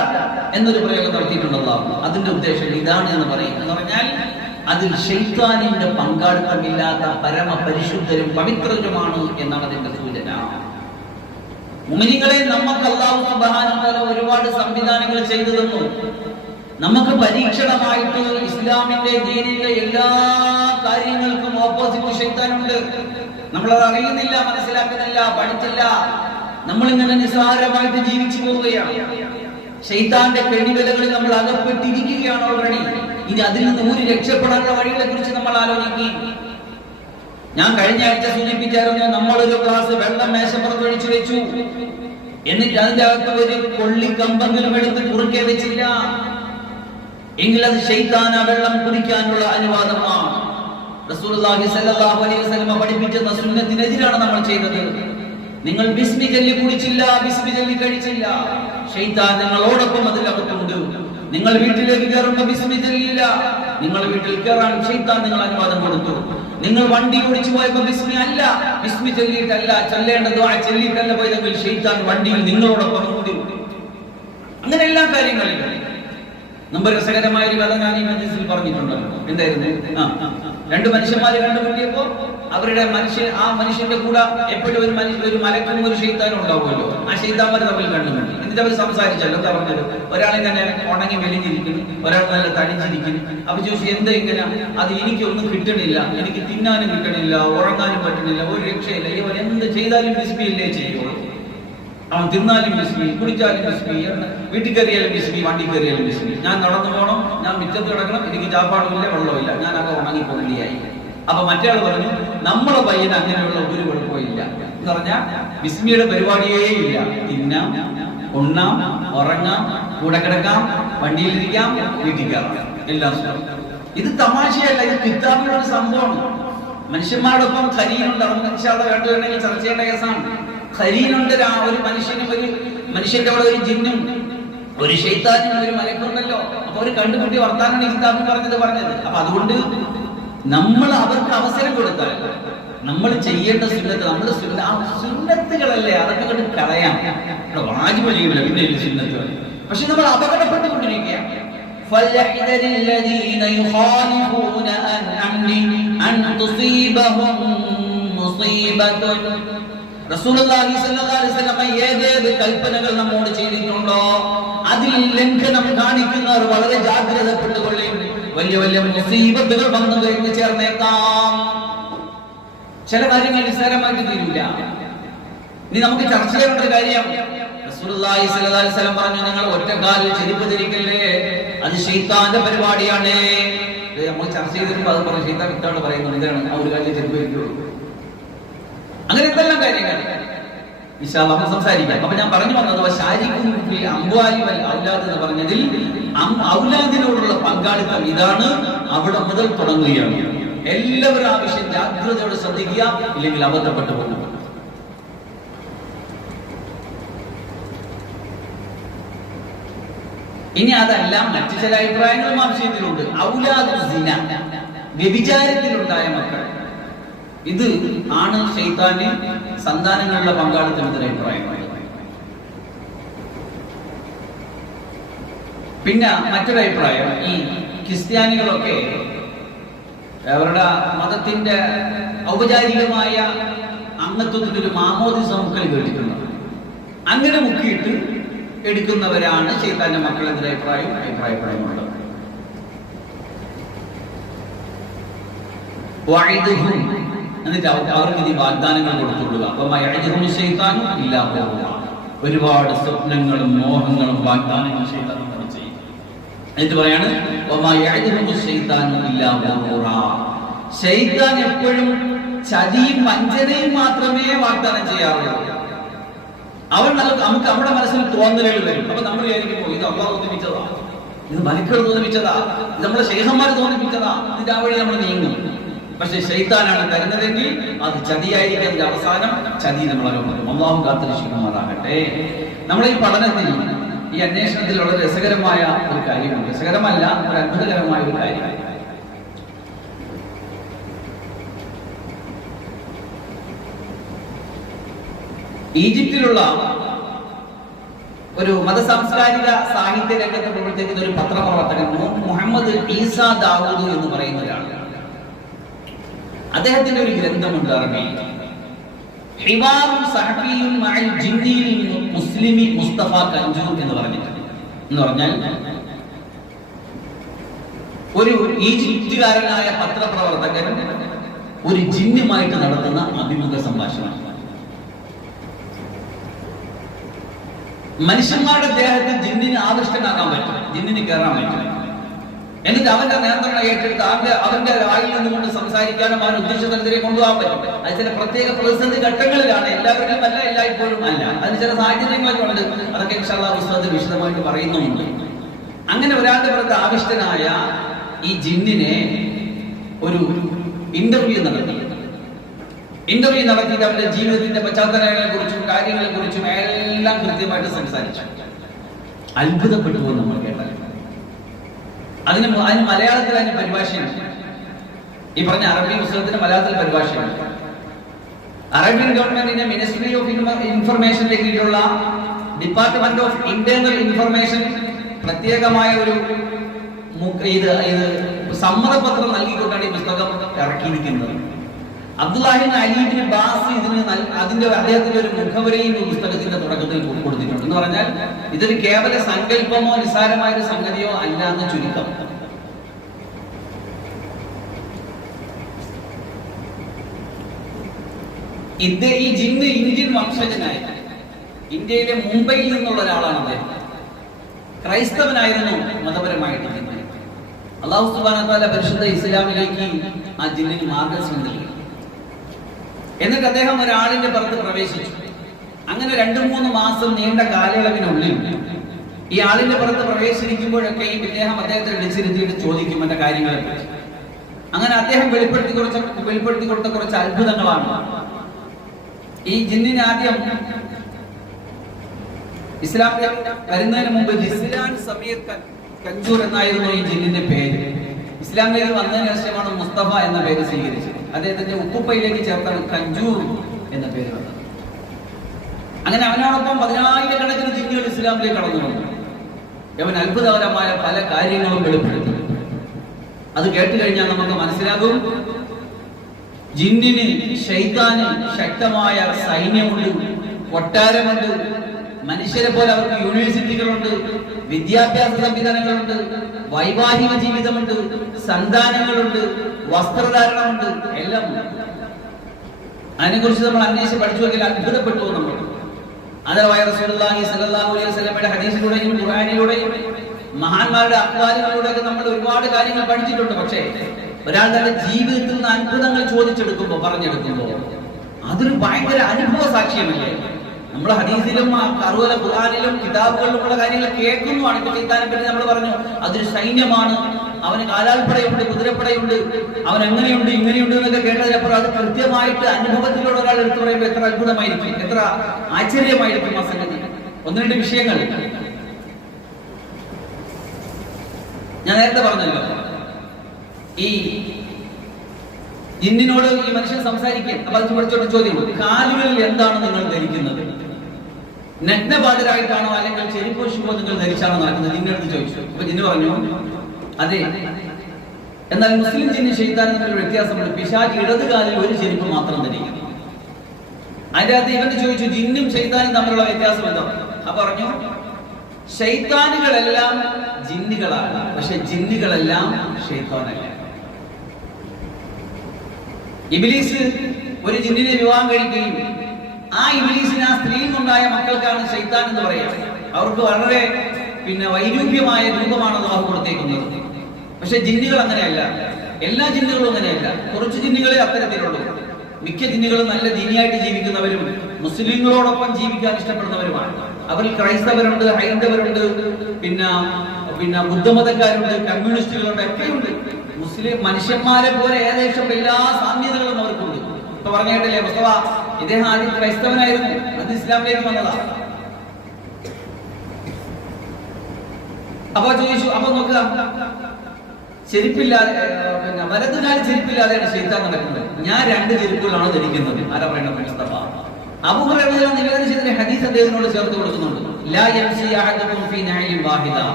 എന്നൊരു പ്രയോഗം നടത്തിയിട്ടുണ്ടല്ലോ. അതിന്റെ ഉദ്ദേശം ഇതാണ് എന്ന് പറയുന്നത്. എന്ന് പറഞ്ഞാൽ അതിൽ ശൈത്താനിന്റെ പങ്കാളിത്തമില്ലാത്ത പരമ പരിശുദ്ധരും പവിത്രരുമാണ് എന്നാണ് അതിന്റെ സൂചന. മുഅ്മിനീങ്ങളെ, നമുക്ക് അല്ലാഹു സുബ്ഹാനഹു വ തആല ഒരുപാട് സംവിധാനങ്ങൾ ചെയ്തു തന്നു. നമുക്ക് പരീക്ഷണമായിട്ട് ഇസ്ലാമിന്റെ ദീനിന്റെ എല്ലാ കാര്യങ്ങൾക്കും ഓപ്പോസിറ്റ് ശൈത്താനുണ്ട്. നമ്മളത് അറിയുന്നില്ല, മനസ്സിലാക്കുന്നില്ല, പഠിച്ചില്ല. നമ്മളിങ്ങനെ നിസ്സാരമായിട്ട് ജീവിച്ചു പോവുകയാണ്. ശൈത്താന്റെ കെണിവലകളിൽ നമ്മൾ അകപ്പെട്ടിരിക്കുകയാണ് ഓൾറെഡി. ഇനി അതിൽ നിന്ന് ഊരി രക്ഷപ്പെടാനുള്ള വഴികളെ കുറിച്ച് നമ്മൾ ആലോചിക്കും. ഞാൻ കഴിഞ്ഞ ആഴ്ച സൂചിപ്പിച്ചായിരുന്നു, നമ്മളൊരു ഗ്ലാസ് വെള്ളം മേശപ്പുറത്ത് ഒഴിച്ചു വെച്ചു, എന്നിട്ട് അതിന്റെ അകത്ത് ഒരു കൊള്ളിക്കമ്പെങ്കിലും എടുത്ത് കുറുക്കെ വെച്ചില്ല എങ്കിൽ അത് ശൈത്താൻ ആ വെള്ളം കുടിക്കാനുള്ള അനുവാദമാണ്. റസൂലുള്ളാഹി സ്വല്ലല്ലാഹു അലൈഹി വസല്ലം പഠിപ്പിച്ച സുന്നത്തിനെതിരാണ് നമ്മൾ ചെയ്തത്. നിങ്ങൾ ബിസ്മി ചൊല്ലി കുടിച്ചില്ല, ബിസ്മി ചൊല്ലി കഴിച്ചില്ല, ശൈത്താൻ നിങ്ങളോടൊപ്പം അതിലകത്തുണ്ട്. നിങ്ങൾ വീട്ടിലേക്ക് കയറുമ്പോൾ ബിസ്മി ചൊല്ലില്ല, നിങ്ങൾ വീട്ടിൽ കയറാൻ ശൈത്താൻ നിങ്ങൾ അനുവാദം കൊടുത്തു. നിങ്ങൾ വണ്ടി ഓടിച്ചു പോയപ്പോൾ ബിസ്മി അല്ല, ബിസ്മി ചൊല്ലിയിട്ടല്ല, ചൊല്ലേണ്ട ദുആ ചൊല്ലിയിട്ടല്ല പോയതെങ്കിൽ ശൈത്താൻ വണ്ടിയിൽ നിങ്ങളോടൊപ്പം കൂടി. അങ്ങനെ എല്ലാ കാര്യങ്ങളിലും മുമ്പ് രസകരമായ ഒരു കഥ ഞാൻ ഈ മജ്‌ലിസിൽ പറഞ്ഞിട്ടുണ്ടല്ലോ. എന്തായിരുന്നു? രണ്ട് മനുഷ്യന്മാര് കണ്ടുമുട്ടിയപ്പോ അവരുടെ മനുഷ്യന്റെ കൂടെ എപ്പോഴും ഒരു മലക്കും ഒരു ശൈത്താനും ഉണ്ടാവുമല്ലോ. ആ ശൈത്താന്മാർ തമ്മിൽ കണ്ടുമുട്ടി. എന്നിട്ട് അവർ സംസാരിച്ചല്ലോ. എന്താ പറഞ്ഞത്? ഒരാളിങ്ങനെ ഉണങ്ങി മെലിഞ്ഞിരിക്കുന്നു, ഒരാൾ നല്ല തടിഞ്ഞിരിക്കുന്നു. അപ്പൊ ചോദിച്ചു, എന്താ ഇങ്ങനെ? അത് എനിക്കൊന്നും കിട്ടണില്ല, എനിക്ക് തിന്നാനും കിട്ടണില്ല, ഉറങ്ങാനും പറ്റണില്ല, ഒരു രക്ഷയില്ല. ഇവൻ എന്ത് ചെയ്താലും ബിസ്മിയല്ലേ ചെയ്യുള്ളൂ. അവൻ തിന്നാലും ബിസ്മി, കുടിച്ചാലും ബിസ്മി, വീട്ടിൽ കയറിയാലും ബിസ്മി, വണ്ടി കയറിയാലും ബിസ്മി. ഞാൻ നടന്നു പോകണം, ഞാൻ മുറ്റത്ത് കിടക്കണം, എനിക്ക് ചാപ്പാടുമില്ല, വെള്ളമില്ല, ഞാൻ അത് ഉണങ്ങി പോകേണ്ടിയായി. അപ്പൊ മറ്റേ ആൾ പറഞ്ഞു, നമ്മളെ പയ്യന് അങ്ങനെയുള്ള ഒരു കുഴപ്പമില്ല എന്ന് പറഞ്ഞാൽ ബിസ്മിയുടെ പരിപാടിയേ ഇല്ല. തിന്നാം, ഉണ്ണാം, ഉറങ്ങാം, കൂടെ കിടക്കാം, വണ്ടിയിലിരിക്കാം, വീട്ടിൽ കയറാം, എല്ലാം. ഇത് തമാശയല്ല, ഇത് കിതാബിലുള്ള ഒരു സംഭവമാണ്. മനുഷ്യന്മാരോടൊപ്പം ഖരീനുണ്ട്. വേണ്ടുണ്ടെങ്കിൽ ചർച്ച ചെയ്യേണ്ട കേസാണ്. ഖരീനുണ്ട്. ഒരു മനുഷ്യന്റെ അവിടെ ഒരു ജിന്നും ഒരു ശൈത്താനും ഒരു മലക്കുണ്ടല്ലോ. അപ്പൊ അവര് കണ്ടുപിട്ടി വർത്താനാണ് കിതാബിൽ പറഞ്ഞത്. അപ്പൊ അതുകൊണ്ട് നമ്മൾ അവർക്ക് അവസരം കൊടുത്താൽ നമ്മൾ ചെയ്യേണ്ട സുന്നത്തുകളല്ലേ, അതൊക്കെ കൊണ്ട് കളയാം. വാജിബ് ചെയ്യില്ല, പിന്നെ സുന്നത്ത്. പക്ഷെ നമ്മൾ അപകടപ്പെട്ടുകൊണ്ടിരിക്കുക. റസൂലുള്ളാഹി സ്വല്ലല്ലാഹു അലൈഹി വസല്ലം ഏതേത് കൽപ്പനകൾ നമ്മോട് ചെയ്തിട്ടുണ്ടോ അതിൽ ലംഘനം കാണിക്കുന്നവർ വളരെ ജാഗ്രതപ്പെട്ടുകൊള്ളി. വലിയ വലിയ മുസീബത്തുകൾ വന്നു കഴിഞ്ഞ് ചേർന്നേക്കാം. ചില കാര്യങ്ങൾ നിസ്സാരമായിട്ട് തീരില്ല. ഇനി നമുക്ക് ചർച്ച ചെയ്യേണ്ട ഒരു കാര്യം, റസൂലുള്ളാഹി സ്വല്ലല്ലാഹു അലൈഹി വസല്ലം പറഞ്ഞു, നിങ്ങൾ ഒറ്റക്കാലിൽ ചെരുപ്പ് ധരിക്കല്ലേ, അത് ശൈത്താന്റെ പരിപാടിയാണ്. നമ്മൾ ചർച്ച ചെയ്തിരുമ്പോൾ അത് പറഞ്ഞു, ശൈത്താൻ ഇതാണ് പറയുന്നത്, ഇതാണ് ആ ഒരു കാലിൽ ചെരുപ്പ് ധരിക്കുള്ളൂ. അങ്ങനെ എന്തെല്ലാം കാര്യങ്ങൾ ഇൻഷാ അല്ലാഹ് നമുക്ക് സംസാരിക്കാം. അപ്പൊ ഞാൻ പറഞ്ഞു വന്നത് ഔലാദ് എന്ന് പറഞ്ഞതിൽ ഔലാദിനോടുള്ള പങ്കാളിത്തം ഇതാണ്. അവിടെ മുതൽ തുടങ്ങുകയാണ്. എല്ലാവരും ആവശ്യം ജാഗ്രതയോടെ ശ്രദ്ധിക്കുക, ഇല്ലെങ്കിൽ അബദ്ധപ്പെട്ടു പോകും. ഇനി അതല്ല, മറ്റു ചില അഭിപ്രായങ്ങളും ആവശ്യത്തിലുണ്ട്. ഔലാദ് സിന, വ്യഭിചാരത്തിലുണ്ടായ മക്കൾ, ഇത് ആണ് ശൈത്താന് സന്താനങ്ങളുടെ പങ്കാളിത്തത്തിന് അഭിപ്രായമായി. പിന്നെ മറ്റൊരു അഭിപ്രായം, ഈ ക്രിസ്ത്യാനികളൊക്കെ അവരുടെ മതത്തിന്റെ ഔപചാരികമായ അംഗത്വത്തിന്റെ ഒരു മാമോദിസ മുക്കൽ കേട്ടിട്ടുണ്ട്. അങ്ങനെ മുക്കിയിട്ട് എടുക്കുന്നവരാണ് ശൈത്താന്റെ മക്കൾ എന്നൊരു അഭിപ്രായപ്പെടുന്നുണ്ട്. എന്നിട്ട് അവർക്ക് ഇനി വാഗ്ദാനങ്ങൾ കൊടുത്തുകൊള്ളുക. ഒരുപാട് സ്വപ്നങ്ങളും മോഹങ്ങളും വാഗ്ദാനങ്ങളും ശൈത്താൻ ചെയ്യും. എന്നിട്ട് പറയാണ്, ശൈത്താൻ എപ്പോഴും ചതിയും വഞ്ചനയും മാത്രമേ വാഗ്ദാനം ചെയ്യാറുള്ളൂ. അവൻ നമുക്ക് നമ്മുടെ മനസ്സിൽ തോന്നലുകൾ വരും. അപ്പൊ നമ്മൾ വിചാരിക്കുമ്പോൾ ഇത് അള്ളാഹ് തോന്നിപ്പിച്ചതാ, ഇത് മലക്കുകൾ തോന്നിപ്പിച്ചതാ, ഇത് നമ്മുടെ ശൈഖന്മാർ തോന്നിപ്പിച്ചതാ, ഇതിന്റെ ആ വഴി നമ്മൾ നീങ്ങും. പക്ഷെ ശൈത്താനാണ് തരുന്നതെങ്കിൽ അത് ചതിയായിരിക്കും. അതിന്റെ അവസാനം ചതി നമ്മൾ അനുഭവം. അല്ലാഹു കാത്തുരക്ഷിക്കുമാറാകട്ടെ. നമ്മുടെ ഈ പഠനത്തിൽ, ഈ അന്വേഷണത്തിൽ വളരെ രസകരമായ ഒരു കാര്യമുണ്ട്. രസകരമല്ല, ഒരു അത്ഭുതകരമായ ഒരു കാര്യം. ഈജിപ്തിലുള്ള ഒരു മതസാംസ്കാരിക സാഹിത്യ രംഗത്ത് പ്രവർത്തിക്കുന്ന ഒരു പത്രപ്രവർത്തകൻ മുഹമ്മദ് ഈസ ദാവൂദ് എന്ന് പറയുന്ന ഒരാളാണ്. അദ്ദേഹത്തിന്റെ ഒരു ഗ്രന്ഥമുണ്ട് അറബിയിൽ, ഹിവാറുൻ സഹഫിയുൻ മഅൽ ജിന്നിൽ മുസ്ലിമി മുസ്തഫ കഞ്ചൂർ എന്ന് പറഞ്ഞാൽ ഒരു ഈജിപ്തുകാരനായ പത്രപ്രവർത്തകൻ ഒരു ജിന്നുമായിട്ട് നടത്തുന്ന അഭിമുഖ സംഭാഷണം. മനുഷ്യന്മാരുടെ ദേഹത്തിൽ ജിന്നിന് ആകൃഷ്ടനാകാൻ പറ്റും, ജിന്നിന് കയറാൻ പറ്റും. എന്നിട്ട് അവന്റെ നിയന്ത്രണം ഏറ്റെടുത്ത് അവന്റെ വായിൽ നിന്നുകൊണ്ട് സംസാരിക്കാനും അവൻ ഉദ്ദേശത്തിനെതിരെ കൊണ്ടുപോകാൻ പറ്റും. അത് ചില പ്രത്യേക പ്രതിസന്ധി ഘട്ടങ്ങളിലാണ്, എല്ലാവരിലും അല്ല, എല്ലായ്പ്പോഴും അല്ല. അതിന് ചില സാഹചര്യങ്ങളൊക്കെ ഉണ്ട്. അതൊക്കെ ഇൻഷാ അല്ലാഹ് പുസ്തകത്തിൽ വിശദമായിട്ട് പറയുന്നുമുണ്ട്. അങ്ങനെ ഒരാളുടെ പുറത്ത് ആവിഷ്ടനായ ഈ ജിന്നിനെ ഒരു ഇന്റർവ്യൂ നടത്തിയിട്ട് അവന്റെ ജീവിതത്തിന്റെ പശ്ചാത്തലങ്ങളെ കുറിച്ചും കാര്യങ്ങളെ കുറിച്ചും എല്ലാം കൃത്യമായിട്ട് സംസാരിച്ചു. അത്ഭുതപ്പെട്ടു പോകും നമ്മൾ കേട്ടാൽ. അതിന് മലയാളത്തിൽ അതിന് പരിഭാഷയുണ്ട്. ഈ പറഞ്ഞ അറബി പുസ്തകത്തിന് മലയാളത്തിൽ പരിഭാഷയുണ്ട്. അറേബ്യൻ ഗവൺമെന്റിന്റെ മിനിസ്ട്രി ഓഫ് ഇൻഫർമേഷനിലേക്കുള്ള ഡിപ്പാർട്ട്മെന്റ് ഓഫ് ഇന്റേണൽ ഇൻഫർമേഷൻ പ്രത്യേകമായ ഒരു ഇത് സമ്മതപത്രം നൽകിക്കൊണ്ടാണ് ഈ പുസ്തകം ഇറക്കിയിരിക്കുന്നത്. അബ്ദുല്ലാഹിബിൻ അലീബിൻ ബാസി അതിന്റെ അദ്ദേഹത്തിന്റെ ഒരു മുഖവരയും ഈ പുസ്തകത്തിന്റെ തുടക്കത്തിൽ കൊടുത്തിട്ടുണ്ട്. എന്ന് പറഞ്ഞാൽ ഇതൊരു കേവല സങ്കല്പമോ നിസ്സാരമായ ഒരു സംഗതിയോ അല്ല എന്ന് ചുരുക്കം. ഈ ജിന്ന് ഇന്ത്യൻ വംശജനായ, ഇന്ത്യയിലെ മുംബൈയിൽ നിന്നുള്ള ഒരാളാണ് അദ്ദേഹം. ക്രൈസ്തവനായിരുന്നു മതപരമായിട്ട്. അല്ലാഹു സുബ്ഹാനഹു വ തആല പരിശുദ്ധ ഇസ്ലാമിലേക്ക് ആ ജിന്നിന് മാർഗദർശനം നൽകി. എന്നിട്ട് അദ്ദേഹം ഒരാളിന്റെ പുറത്ത് പ്രവേശിച്ചു. അങ്ങനെ 2-3 മാസം നീണ്ട കാലയളവിനുള്ളിൽ ഈ ആളിന്റെ പുറത്ത് പ്രവേശിക്കുമ്പോഴൊക്കെയും ഇദ്ദേഹം അദ്ദേഹത്തെ വിളിച്ചിരുത്തിയിട്ട് ചോദിക്കും എന്റെ കാര്യങ്ങളെ പറ്റി. അങ്ങനെ അദ്ദേഹം വെളിപ്പെടുത്തി കൊടുത്ത കുറച്ച് അത്ഭുതങ്ങളാണ്. ഈ ജിന്നിന് ആദ്യം ഇസ്ലാമിൽ വരുന്നതിന് മുമ്പ് ജിസ്ലാൻ സമീർ കഞ്ചൂർ എന്നായിരുന്നു ഈ ജിന്നിന്റെ പേര്. ഇസ്ലാമിലേക്ക് വന്നതിന് ശേഷമാണ് മുസ്തഫ എന്ന പേര് സ്വീകരിച്ചത്. അദ്ദേഹത്തിന്റെ ഉപ്പുപ്പയിലേക്ക് ചേർത്താണ് കഞ്ചൂർ എന്ന പേര് വന്നത്. അങ്ങനെ അവനോടൊപ്പം 10,000-കണക്കിന് ജിന്നുകൾ ഇസ്ലാമിലേക്ക് കടന്നു വന്നു. അവൻ അത്ഭുതകരമായ പല കാര്യങ്ങളും വെളിപ്പെടുത്തി. അത് കേട്ട് കഴിഞ്ഞാൽ നമുക്ക് മനസ്സിലാകും, ജിന്നിന് ശൈത്താന് ശക്തമായ സൈന്യമുണ്ട്, കൊട്ടാരമുണ്ട്. മനുഷ്യരെ പോലെ അവർക്ക് യൂണിവേഴ്സിറ്റികളുണ്ട്, വിദ്യാഭ്യാസ സംവിധാനങ്ങളുണ്ട്, വൈവാഹിക ജീവിതമുണ്ട്, സന്താനങ്ങളുണ്ട്, വസ്ത്രധാരണമുണ്ട്, എല്ലാം ഉണ്ട്. അതിനെക്കുറിച്ച് നമ്മൾ അന്വേഷിച്ച് പഠിച്ചു നോക്കിയാൽ അത്ഭുതപ്പെട്ടു നമ്മൾ. അതേപോലെ റസൂലുള്ളാഹി സ്വല്ലല്ലാഹു അലൈഹി വസല്ലമയുടെ ഹദീസിലൂടെയും ഖുർആനിലൂടെയും മഹാന്മാരുടെ അഖ്വാലുകളിലൂടെയൊക്കെ നമ്മൾ ഒരുപാട് കാര്യങ്ങൾ പഠിച്ചിട്ടുണ്ട്. പക്ഷേ ഒരാൾ തന്റെ ജീവിതത്തിൽ നിന്ന് അത്ഭുതങ്ങൾ ചോദിച്ചെടുക്കുമ്പോൾ, പറഞ്ഞെടുക്കുമ്പോൾ അതൊരു ഭയങ്കര അനുഭവ സാക്ഷ്യമല്ലേ. നമ്മൾ ഹദീസിലും കറുവല ഖുർആനിലും കിതാബുകളിലുമുള്ള കാര്യങ്ങൾ കേൾക്കുന്നുമാണ്. ഇപ്പൊ ശൈത്താനെ പറ്റി നമ്മൾ പറഞ്ഞു, അതൊരു സൈന്യമാണ്, അവന് കാലാൾപ്പടയുണ്ട്, കുതിരപ്പടയുണ്ട്, അവൻ എങ്ങനെയുണ്ട് ഇങ്ങനെയുണ്ട് എന്നൊക്കെ കേട്ടതിനപ്പുറം അത് കൃത്യമായിട്ട് അനുഭവത്തിലൂടെ ഒരാൾ എടുത്തു പറയുമ്പോൾ എത്ര അത്ഭുതമായിരിക്കും, എത്ര ആശ്ചര്യമായിരിക്കും ആ സംഗതി. 1-2 വിഷയങ്ങൾ ഞാൻ നേരത്തെ പറഞ്ഞല്ലോ. ഈ ജിന്നിനോട് ഈ മനുഷ്യൻ സംസാരിക്കാൻ, അപ്പൊ അത് പഠിച്ചോട്ട് ചോദ്യം, കാലുകളിൽ എന്താണ് നിങ്ങൾ ധരിക്കുന്നത്? നഗ്നപാതരായിട്ടാണോ അല്ലെങ്കിൽ ചെരുപ്പ് ഷൂ നിങ്ങൾ ധരിച്ചാണോ നടക്കുന്നത്? ജിന്നെടുത്ത് ചോദിച്ചു. അപ്പൊ ജിന്ന് പറഞ്ഞു അതെ. എന്നാൽ മുസ്ലിം ജിന്ന് ശൈത്താൻ തമ്മിൽ വ്യത്യാസമുണ്ട്. പിശാച് ഇടതുകാലിൽ ഒരു ചെരുപ്പ് മാത്രം ധരിക്കുന്നു. അതിന്റെ അകത്ത് ഇവന് ചോദിച്ചു ജിന്നും ശൈത്താനും തമ്മിലുള്ള വ്യത്യാസം എന്താ? അപ്പൊ പറഞ്ഞു ശൈത്താനുകളെല്ലാം ജിന്നുകളാണ്, പക്ഷെ ജിന്നുകളെല്ലാം ശൈത്താനല്ല. ഇബ്ലീസ് ഒരു ജിന്നിനെ വിവാഹം കഴിക്കുകയും ആ ഇബ്ലീസിന് ആ സ്ത്രീയിൽ നിന്നുണ്ടായ മക്കൾക്കാണ് ശൈത്താൻ എന്ന് പറയാം. അവർക്ക് വളരെ വൈരൂപ്യമായ രൂപമാണ് അല്ലാഹു കൊടുത്തേക്കുന്നത്. പക്ഷെ ജിന്നുകൾ അങ്ങനെയല്ല, എല്ലാ ജിന്നുകളും അങ്ങനെയല്ല. കുറച്ച് ജിന്നുകളെ അത്തരത്തിലുള്ളൂ. മിക്ക ജിന്നുകളും നല്ല ദീനിയായിട്ട് ജീവിക്കുന്നവരും മുസ്ലിങ്ങളോടൊപ്പം ജീവിക്കാൻ ഇഷ്ടപ്പെടുന്നവരുമാണ്. അവരിൽ ക്രൈസ്തവരുണ്ട്, ഹൈന്ദവരുണ്ട്, പിന്നെ ബുദ്ധമതക്കാരുണ്ട്, കമ്മ്യൂണിസ്റ്റുകളുണ്ട്, ഒക്കെയുണ്ട്. മുസ്ലിം മനുഷ്യന്മാരെ പോലെ ഏകദേശം എല്ലാ സാമ്യതകളും അവർക്കുണ്ട്. ഇപ്പൊ പറഞ്ഞിട്ടില്ലേ മുസ്തഫ, ഇദ്ദേഹം ആദ്യം ക്രൈസ്തവനായിരുന്നു, അത് ഇസ്ലാമിലേക്ക് വന്നതാ. അപ്പൊ ചോദിച്ചു, അപ്പൊ നോക്കുക, ചെരുപ്പില്ലാതെ വലതുകാലം ചെരുപ്പില്ലാതെയാണ് ശൈത്താൻ നടക്കുന്നത്. ഞാൻ 2 ചെരുപ്പുകളാണ് ധരിക്കുന്നത്. ആരാ പറയുന്നത്? മുസ്തഫ. അബൂ ഹുറൈറ നിവേദനം ചെയ്ത ഹദീസ് അദ്ദേഹത്തിനോട് ചേർത്ത് കൊടുക്കുന്നുണ്ട്. ലാ യംശി അഹദുകും ഫീ നഅലിൻ വാഹിദ,